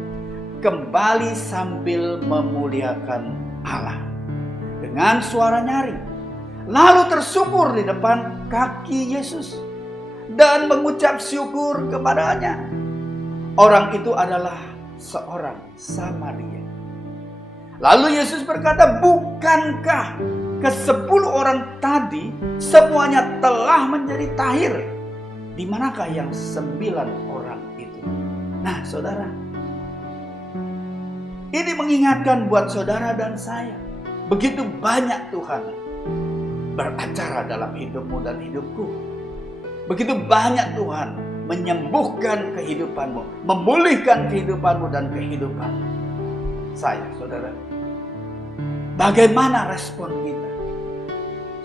kembali sambil memuliakan Allah dengan suara nyaring, lalu tersungkur di depan kaki Yesus dan mengucap syukur kepadanya. Orang itu adalah seorang Samaria. Lalu Yesus berkata, bukankah ke-10 orang tadi semuanya telah menjadi tahir? Di manakah yang 9 orang itu? Nah, saudara, ini mengingatkan buat saudara dan saya, begitu banyak Tuhan beracara dalam hidupmu dan hidupku. Begitu banyak Tuhan menyembuhkan kehidupanmu, memulihkan kehidupanmu dan kehidupan saya, saudara. Bagaimana respon kita?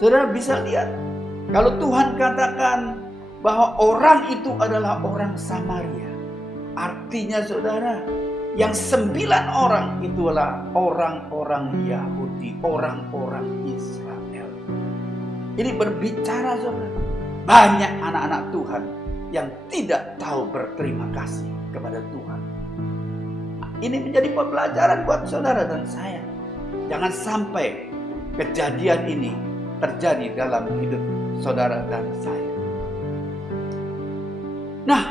Saudara bisa lihat, kalau Tuhan katakan bahwa orang itu adalah orang Samaria, artinya saudara, yang 9 orang itulah orang-orang Yahudi, orang-orang Israel. Ini berbicara, saudara, banyak anak-anak Tuhan yang tidak tahu berterima kasih kepada Tuhan. Nah, ini menjadi pembelajaran buat saudara dan saya. Jangan sampai kejadian ini terjadi dalam hidup saudara dan saya. Nah,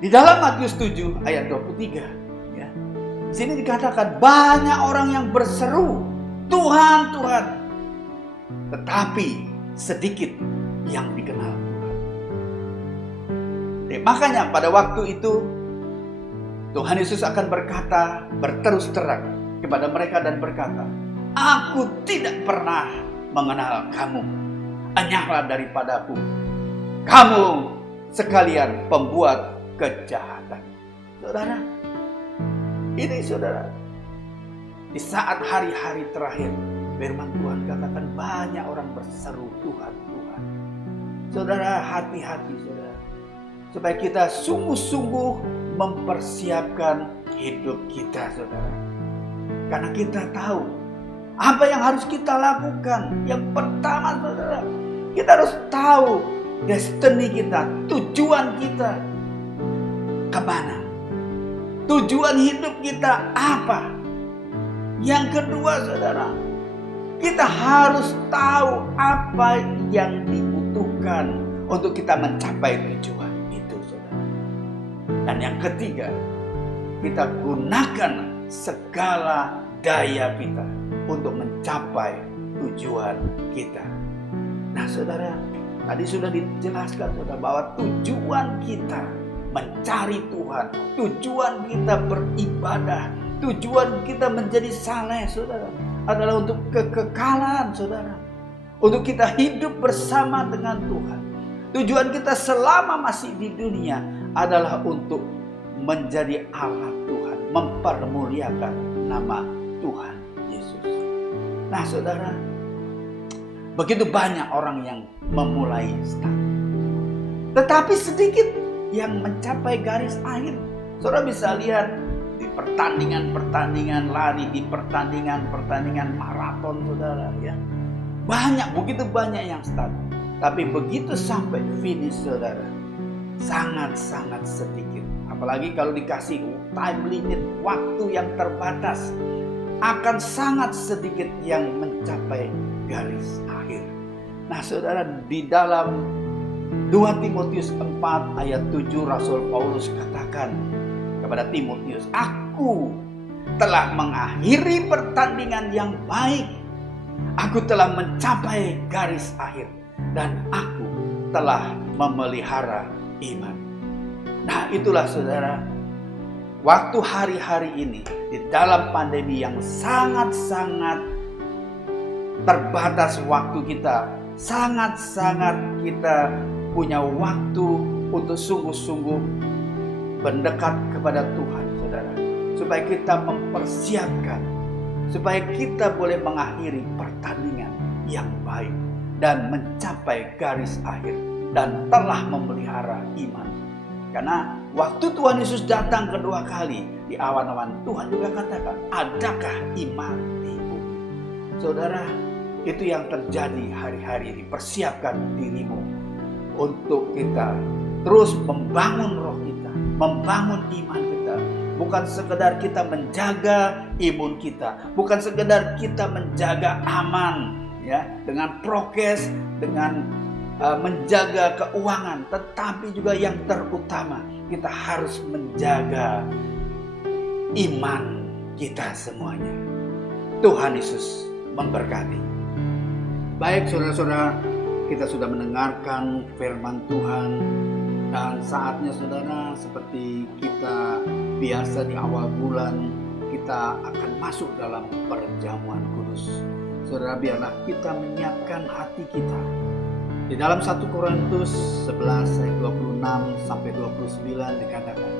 di dalam Matius 7 ayat 23, ya, di sini dikatakan banyak orang yang berseru, Tuhan, Tuhan, tetapi sedikit yang dikenal. Makanya pada waktu itu Tuhan Yesus akan berkata, berterus terang kepada mereka dan berkata, "Aku tidak pernah mengenal kamu. Enyahlah daripadaku, kamu sekalian pembuat kejahatan." Saudara, ini saudara, di saat hari-hari terakhir, firman Tuhan katakan banyak orang berseru, "Tuhan, Tuhan." Saudara, hati-hati saudara, supaya kita sungguh-sungguh mempersiapkan hidup kita saudara. Karena kita tahu apa yang harus kita lakukan. Yang pertama saudara, kita harus tahu destiny kita, tujuan kita kemana, tujuan hidup kita apa. Yang kedua saudara, kita harus tahu apa yang dibutuhkan untuk kita mencapai tujuan itu saudara. Dan yang ketiga, kita gunakan segala daya kita untuk mencapai tujuan kita. Nah saudara, tadi sudah dijelaskan saudara bahwa tujuan kita mencari Tuhan, tujuan kita beribadah, tujuan kita menjadi saleh saudara, adalah untuk kekekalan saudara, untuk kita hidup bersama dengan Tuhan. Tujuan kita selama masih di dunia adalah untuk menjadi alat Tuhan, mempermuliakan nama Tuhan Yesus. Nah saudara, begitu banyak orang yang memulai start, tetapi sedikit yang mencapai garis akhir. Saudara bisa lihat di pertandingan-pertandingan lari, di pertandingan-pertandingan maraton saudara ya. Begitu banyak yang start, tapi begitu sampai finish saudara, sangat-sangat sedikit. Apalagi kalau dikasih time limit, waktu yang terbatas, akan sangat sedikit yang mencapai garis akhir. Nah saudara, di dalam 2 Timotius 4 ayat 7 Rasul Paulus katakan kepada Timotius, "Aku telah mengakhiri pertandingan yang baik. Aku telah mencapai garis akhir dan aku telah memelihara iman." Nah itulah saudara, waktu hari-hari ini di dalam pandemi yang sangat-sangat terbatas waktu kita, sangat-sangat kita punya waktu untuk sungguh-sungguh mendekat kepada Tuhan saudara, supaya kita mempersiapkan, supaya kita boleh mengakhiri pertandingan yang baik dan mencapai garis akhir dan telah memelihara iman. Karena waktu Tuhan Yesus datang kedua kali di awan-awan, Tuhan juga katakan, "Adakah iman di bumi?" Saudara, itu yang terjadi hari-hari ini. Persiapkan dirimu untuk kita terus membangun roh kita, membangun iman kita. Bukan sekedar kita menjaga imun kita, bukan sekedar kita menjaga aman ya dengan prokes, dengan menjaga keuangan, tetapi juga yang terutama kita harus menjaga iman kita semuanya. Tuhan Yesus memberkati. Baik saudara-saudara, kita sudah mendengarkan firman Tuhan, dan saatnya saudara, seperti kita biasa di awal bulan, kita akan masuk dalam perjamuan kudus. Saudara, biarlah kita menyiapkan hati kita. Di dalam 1 Korintus 11 ayat 26 sampai 29 dikatakan,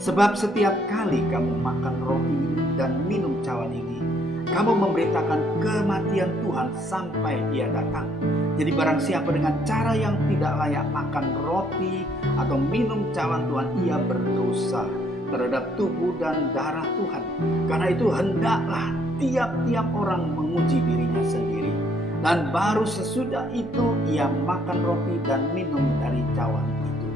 "Sebab setiap kali kamu makan roti ini dan minum cawan ini, kamu memberitakan kematian Tuhan sampai Dia datang. Jadi barang siapa dengan cara yang tidak layak makan roti atau minum cawan Tuhan, ia berdosa terhadap tubuh dan darah Tuhan. Karena itu hendaklah tiap-tiap orang menguji dirinya sendiri. Dan baru sesudah itu ia makan roti dan minum dari cawan itu.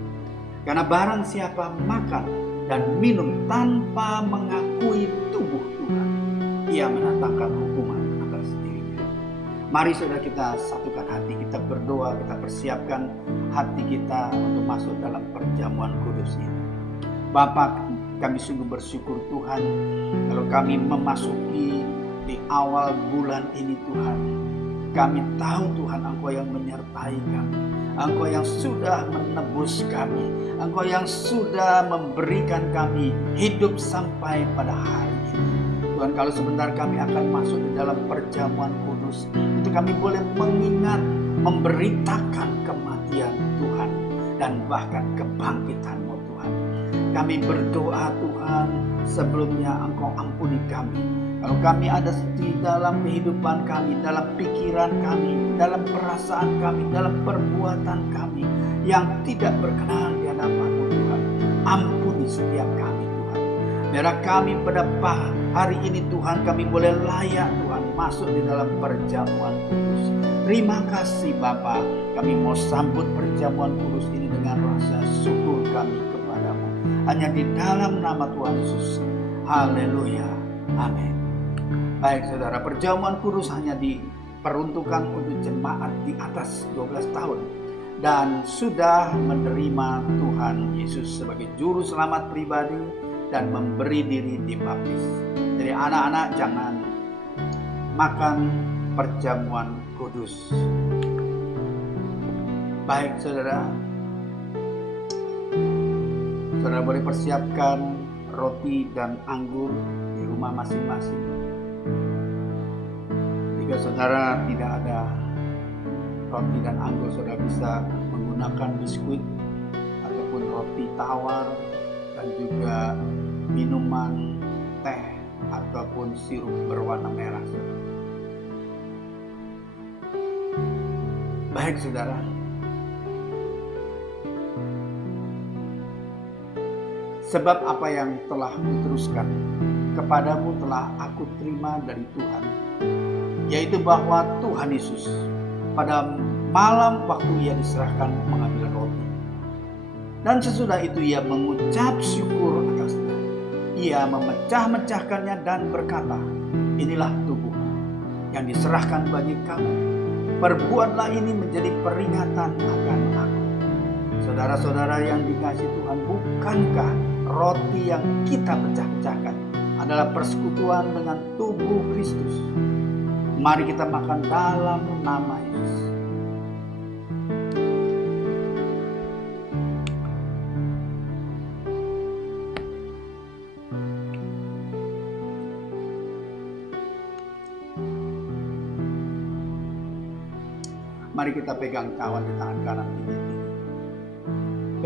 Karena barang siapa makan dan minum tanpa mengakui tubuh Tuhan, ia mendatangkan hukuman atas dirinya." Mari saudara, kita satukan hati, kita berdoa, kita persiapkan hati kita untuk masuk dalam perjamuan kudus ini. Bapa, kami sungguh bersyukur Tuhan, kalau kami memasuki di awal bulan ini Tuhan, kami tahu Tuhan Engkau yang menyertai kami. Engkau yang sudah menebus kami, Engkau yang sudah memberikan kami hidup sampai pada hari ini. Tuhan, kalau sebentar kami akan masuk ke dalam perjamuan kudus, itu kami boleh mengingat, memberitakan kematian Tuhan dan bahkan kebangkitan-Mu Tuhan. Kami berdoa Tuhan, sebelumnya Engkau ampuni kami. Kalau kami ada di dalam kehidupan kami, dalam pikiran kami, dalam perasaan kami, dalam perbuatan kami yang tidak berkenan di hadapan-Mu Tuhan, ampuni setiap kami Tuhan. Biarlah kami pada hari ini Tuhan, kami boleh layak Tuhan masuk di dalam perjamuan kudus. Terima kasih Bapa, kami mau sambut perjamuan kudus ini dengan rasa syukur kami kepadamu. Hanya di dalam nama Tuhan Yesus. Haleluya. Amin. Baik saudara, perjamuan kudus hanya diperuntukkan untuk jemaat di atas 12 tahun dan sudah menerima Tuhan Yesus sebagai juru selamat pribadi dan memberi diri dibaptis. Jadi anak-anak jangan makan perjamuan kudus. Baik saudara, saudara boleh persiapkan roti dan anggur di rumah masing-masing. Jika saudara tidak ada roti dan anggur, saudara bisa menggunakan biskuit ataupun roti tawar dan juga minuman teh ataupun sirup berwarna merah. Baik saudara, sebab apa yang telah diteruskan kepadamu telah aku terima dari Tuhan, yaitu bahwa Tuhan Yesus pada malam waktu ia diserahkan mengambil roti, dan sesudah itu ia mengucap syukur atasnya. Ia memecah-mecahkannya dan berkata, inilah tubuhku yang diserahkan bagi kamu. Perbuatlah ini menjadi peringatan akan aku. Saudara-saudara yang dikasihi Tuhan, bukankah roti yang kita pecah-pecahkan adalah persekutuan dengan tubuh Kristus? Mari kita makan dalam nama Yesus. Mari kita pegang cawan di tangan kanan kita.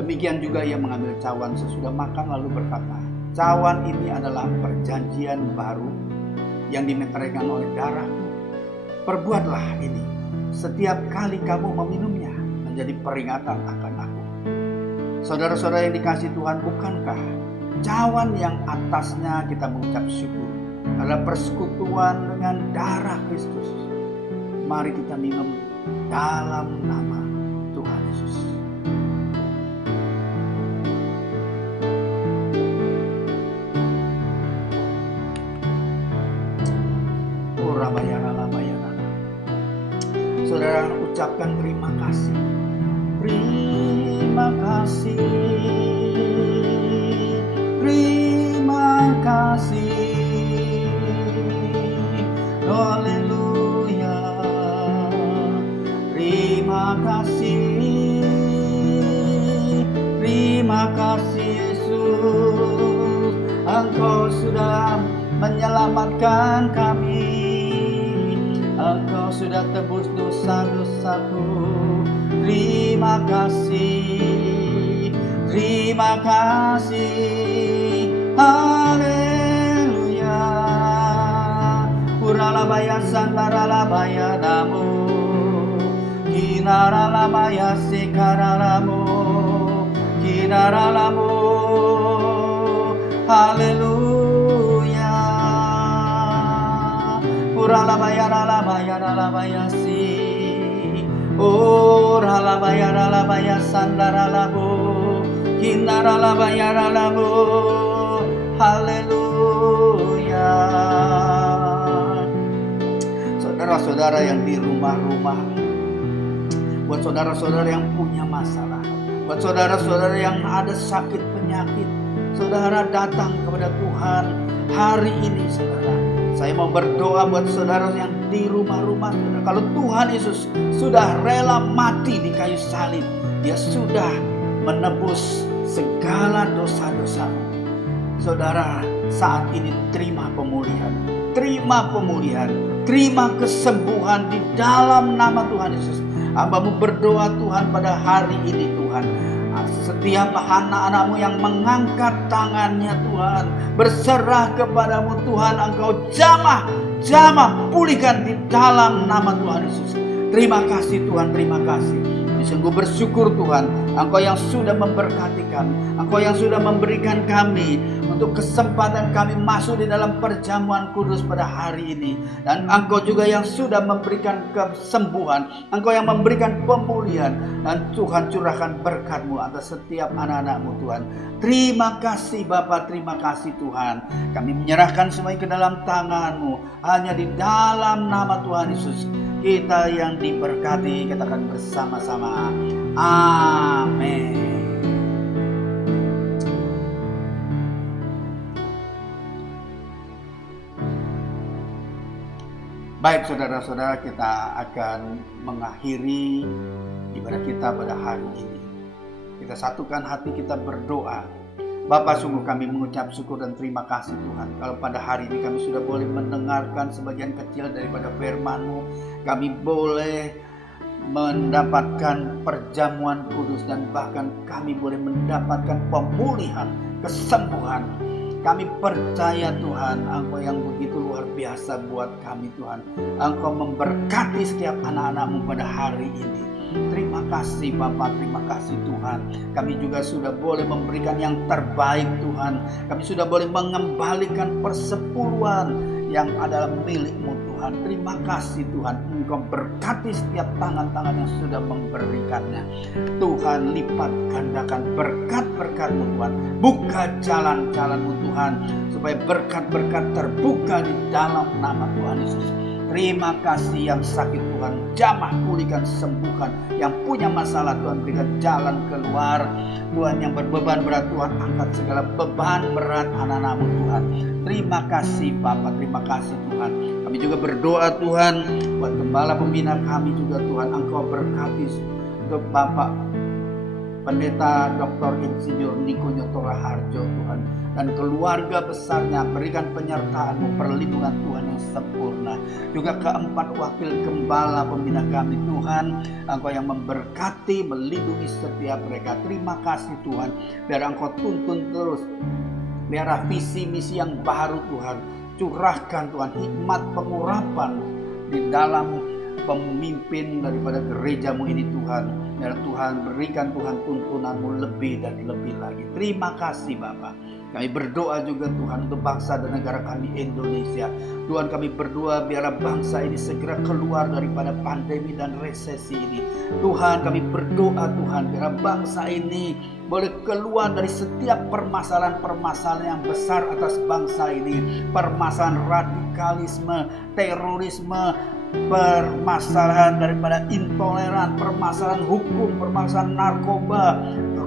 Demikian juga ia mengambil cawan sesudah makan lalu berkata, cawan ini adalah perjanjian baru yang dimeteraikan oleh darahku. Perbuatlah ini setiap kali kamu meminumnya menjadi peringatan akan aku. Saudara-saudara yang dikasihi Tuhan, bukankah cawan yang atasnya kita mengucap syukur adalah persekutuan dengan darah Kristus? Mari kita minum dalam nama Tuhan Yesus. Saudara ucapkan terima kasih. Terima kasih. Terima kasih. Haleluya. Terima kasih. Terima kasih Yesus. Engkau sudah menyelamatkan kami. Engkau sudah tebus dosa-dosaku. Terima kasih. Terima kasih. Haleluya. Kuralabaya sandaralabaya namo. Kinaralabaya sekaralamu. Kinaralamu. Haleluya. Kuralabaya ralabaya si. Oh ralabaya sandaralamu. Kinaralabaya ralamu. Haleluya. Saudara-saudara yang di rumah-rumah, buat saudara-saudara yang punya masalah, buat saudara-saudara yang ada sakit penyakit, saudara datang kepada Tuhan hari ini saudara. Saya mau berdoa buat saudara yang di rumah-rumah saudara. kalau Tuhan Yesus sudah rela mati di kayu salib, Dia sudah menebus segala dosa-dosa. Saudara, saat ini terima pemulihan, terima kesembuhan di dalam nama Tuhan Yesus. Hamba-Mu berdoa Tuhan pada hari ini Tuhan, setiap anak-anak-Mu yang mengangkat tangannya Tuhan, berserah kepadamu Tuhan, Engkau jamah pulihkan di dalam nama Tuhan Yesus. Terima kasih Tuhan, terima kasih. Kami sungguh bersyukur Tuhan, Engkau yang sudah memberkati kami, Engkau yang sudah memberikan kami untuk kesempatan kami masuk di dalam perjamuan kudus pada hari ini. Dan Engkau juga yang sudah memberikan kesembuhan, Engkau yang memberikan pemulihan. Dan Tuhan curahkan berkat-Mu atas setiap anak-anak-Mu Tuhan. Terima kasih Bapa, terima kasih Tuhan. Kami menyerahkan semuanya ke dalam tangan-Mu. Hanya di dalam nama Tuhan Yesus kita yang diberkati, katakan bersama-sama. Amin. Baik saudara-saudara, kita akan mengakhiri ibadah kita pada hari ini. Kita satukan hati, kita berdoa. Bapa, sungguh kami mengucap syukur dan terima kasih Tuhan. Kalau pada hari ini kami sudah boleh mendengarkan sebagian kecil daripada firman-Mu, kami boleh mendapatkan perjamuan kudus dan bahkan kami boleh mendapatkan pemulihan, kesembuhan. Kami percaya Tuhan, Engkau yang begitu luar biasa buat kami Tuhan. Engkau memberkati setiap anak-anak-Mu pada hari ini. Terima kasih Bapa, terima kasih Tuhan. Kami juga sudah boleh memberikan yang terbaik Tuhan. Kami sudah boleh mengembalikan persepuluhan yang adalah milik-Mu Tuhan. Terima kasih Tuhan, Engkau berkati setiap tangan-tangan yang sudah memberikannya. Tuhan, lipat gandakan berkat-berkat-Mu Tuhan. Buka jalan-jalan-Mu Tuhan, supaya berkat-berkat terbuka di dalam nama Tuhan Yesus. Terima kasih, yang sakit Tuhan jamah pulihkan, sembuhkan. Yang punya masalah Tuhan berikan jalan keluar. Tuhan, yang berbeban berat Tuhan angkat segala beban berat anak-anak-Mu Tuhan. Terima kasih Bapa, terima kasih Tuhan. Kami juga berdoa Tuhan buat gembala pembina kami juga Tuhan. Engkau berkati untuk Bapak Pendeta Dr. Insinyur Niko Nyoto Raharjo Tuhan, dan keluarga besarnya. Berikan penyertaan-Mu, perlindungan Tuhan yang sempurna. Juga keempat wakil gembala pembina kami Tuhan, Engkau yang memberkati, melindungi setiap mereka. Terima kasih Tuhan, biar Engkau tuntun terus, biar visi misi yang baru Tuhan. Curahkan Tuhan hikmat pengurapan di dalam pemimpin daripada gereja-Mu ini Tuhan. Biar Tuhan berikan Tuhan tuntunan-Mu lebih dan lebih lagi. Terima kasih Bapa. Kami berdoa juga Tuhan untuk bangsa dan negara kami Indonesia. Tuhan, kami berdoa biarlah bangsa ini segera keluar daripada pandemi dan resesi ini. Tuhan, kami berdoa Tuhan biarlah bangsa ini boleh keluar dari setiap permasalahan-permasalahan yang besar atas bangsa ini. Permasalahan radikalisme, terorisme, permasalahan daripada intoleran, permasalahan hukum, permasalahan narkoba,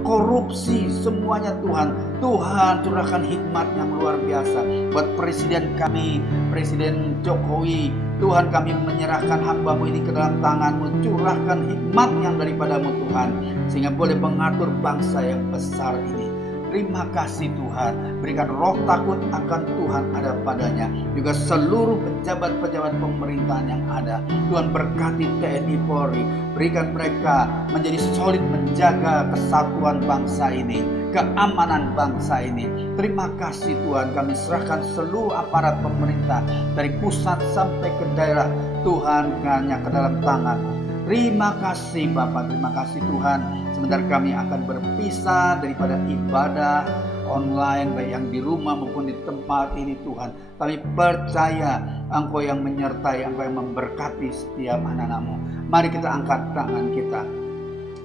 korupsi, semuanya Tuhan. Tuhan, curahkan hikmat yang luar biasa buat presiden kami, Presiden Jokowi. Tuhan, kami menyerahkan hamba-Mu ini ke dalam tangan-Mu. Curahkan hikmat yang daripada-Mu Tuhan, sehingga boleh mengatur bangsa yang besar ini. Terima kasih Tuhan, berikan roh takut akan Tuhan ada padanya. Juga seluruh pejabat-pejabat pemerintahan yang ada. Tuhan, berkati TNI Polri, berikan mereka menjadi solid menjaga kesatuan bangsa ini, keamanan bangsa ini. Terima kasih Tuhan, kami serahkan seluruh aparat pemerintah dari pusat sampai ke daerah Tuhan, hanya ke dalam tangan-Mu. Terima kasih Bapak, terima kasih Tuhan. Sebentar kami akan berpisah daripada ibadah online, baik yang di rumah maupun di tempat ini Tuhan. Kami percaya Engkau yang menyertai, Engkau yang memberkati setiap anak-anak-Mu. Mari kita angkat tangan kita,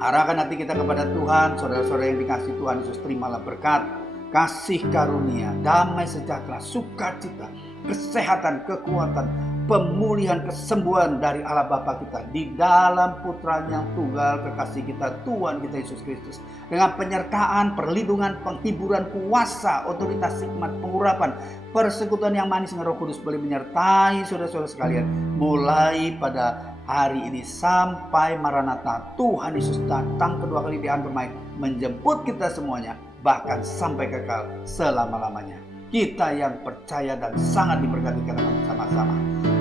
arahkan hati kita kepada Tuhan. Saudara-saudara yang dikasih Tuhan Yesus, terimalah berkat, kasih karunia, damai sejahtera, sukacita, kesehatan, kekuatan, pemulihan, kesembuhan dari Allah Bapa kita di dalam Putra-Nya yang tunggal, kekasih kita, Tuhan kita Yesus Kristus. Dengan penyertaan, perlindungan, penghiburan, kuasa, otoritas, hikmat, pengurapan, persekutuan yang manis dengan Roh Kudus boleh menyertai saudara-saudara sekalian, mulai pada hari ini sampai Maranatha. Tuhan Yesus datang kedua kali di akhir bermain, menjemput kita semuanya, bahkan sampai kekal selama-lamanya. Kita yang percaya dan sangat diberkati karena bersama-sama.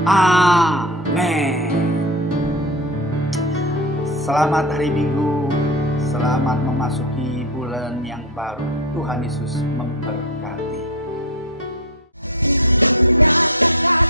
Amin. Selamat hari Minggu, selamat memasuki bulan yang baru. Tuhan Yesus memberkati. Nyatakan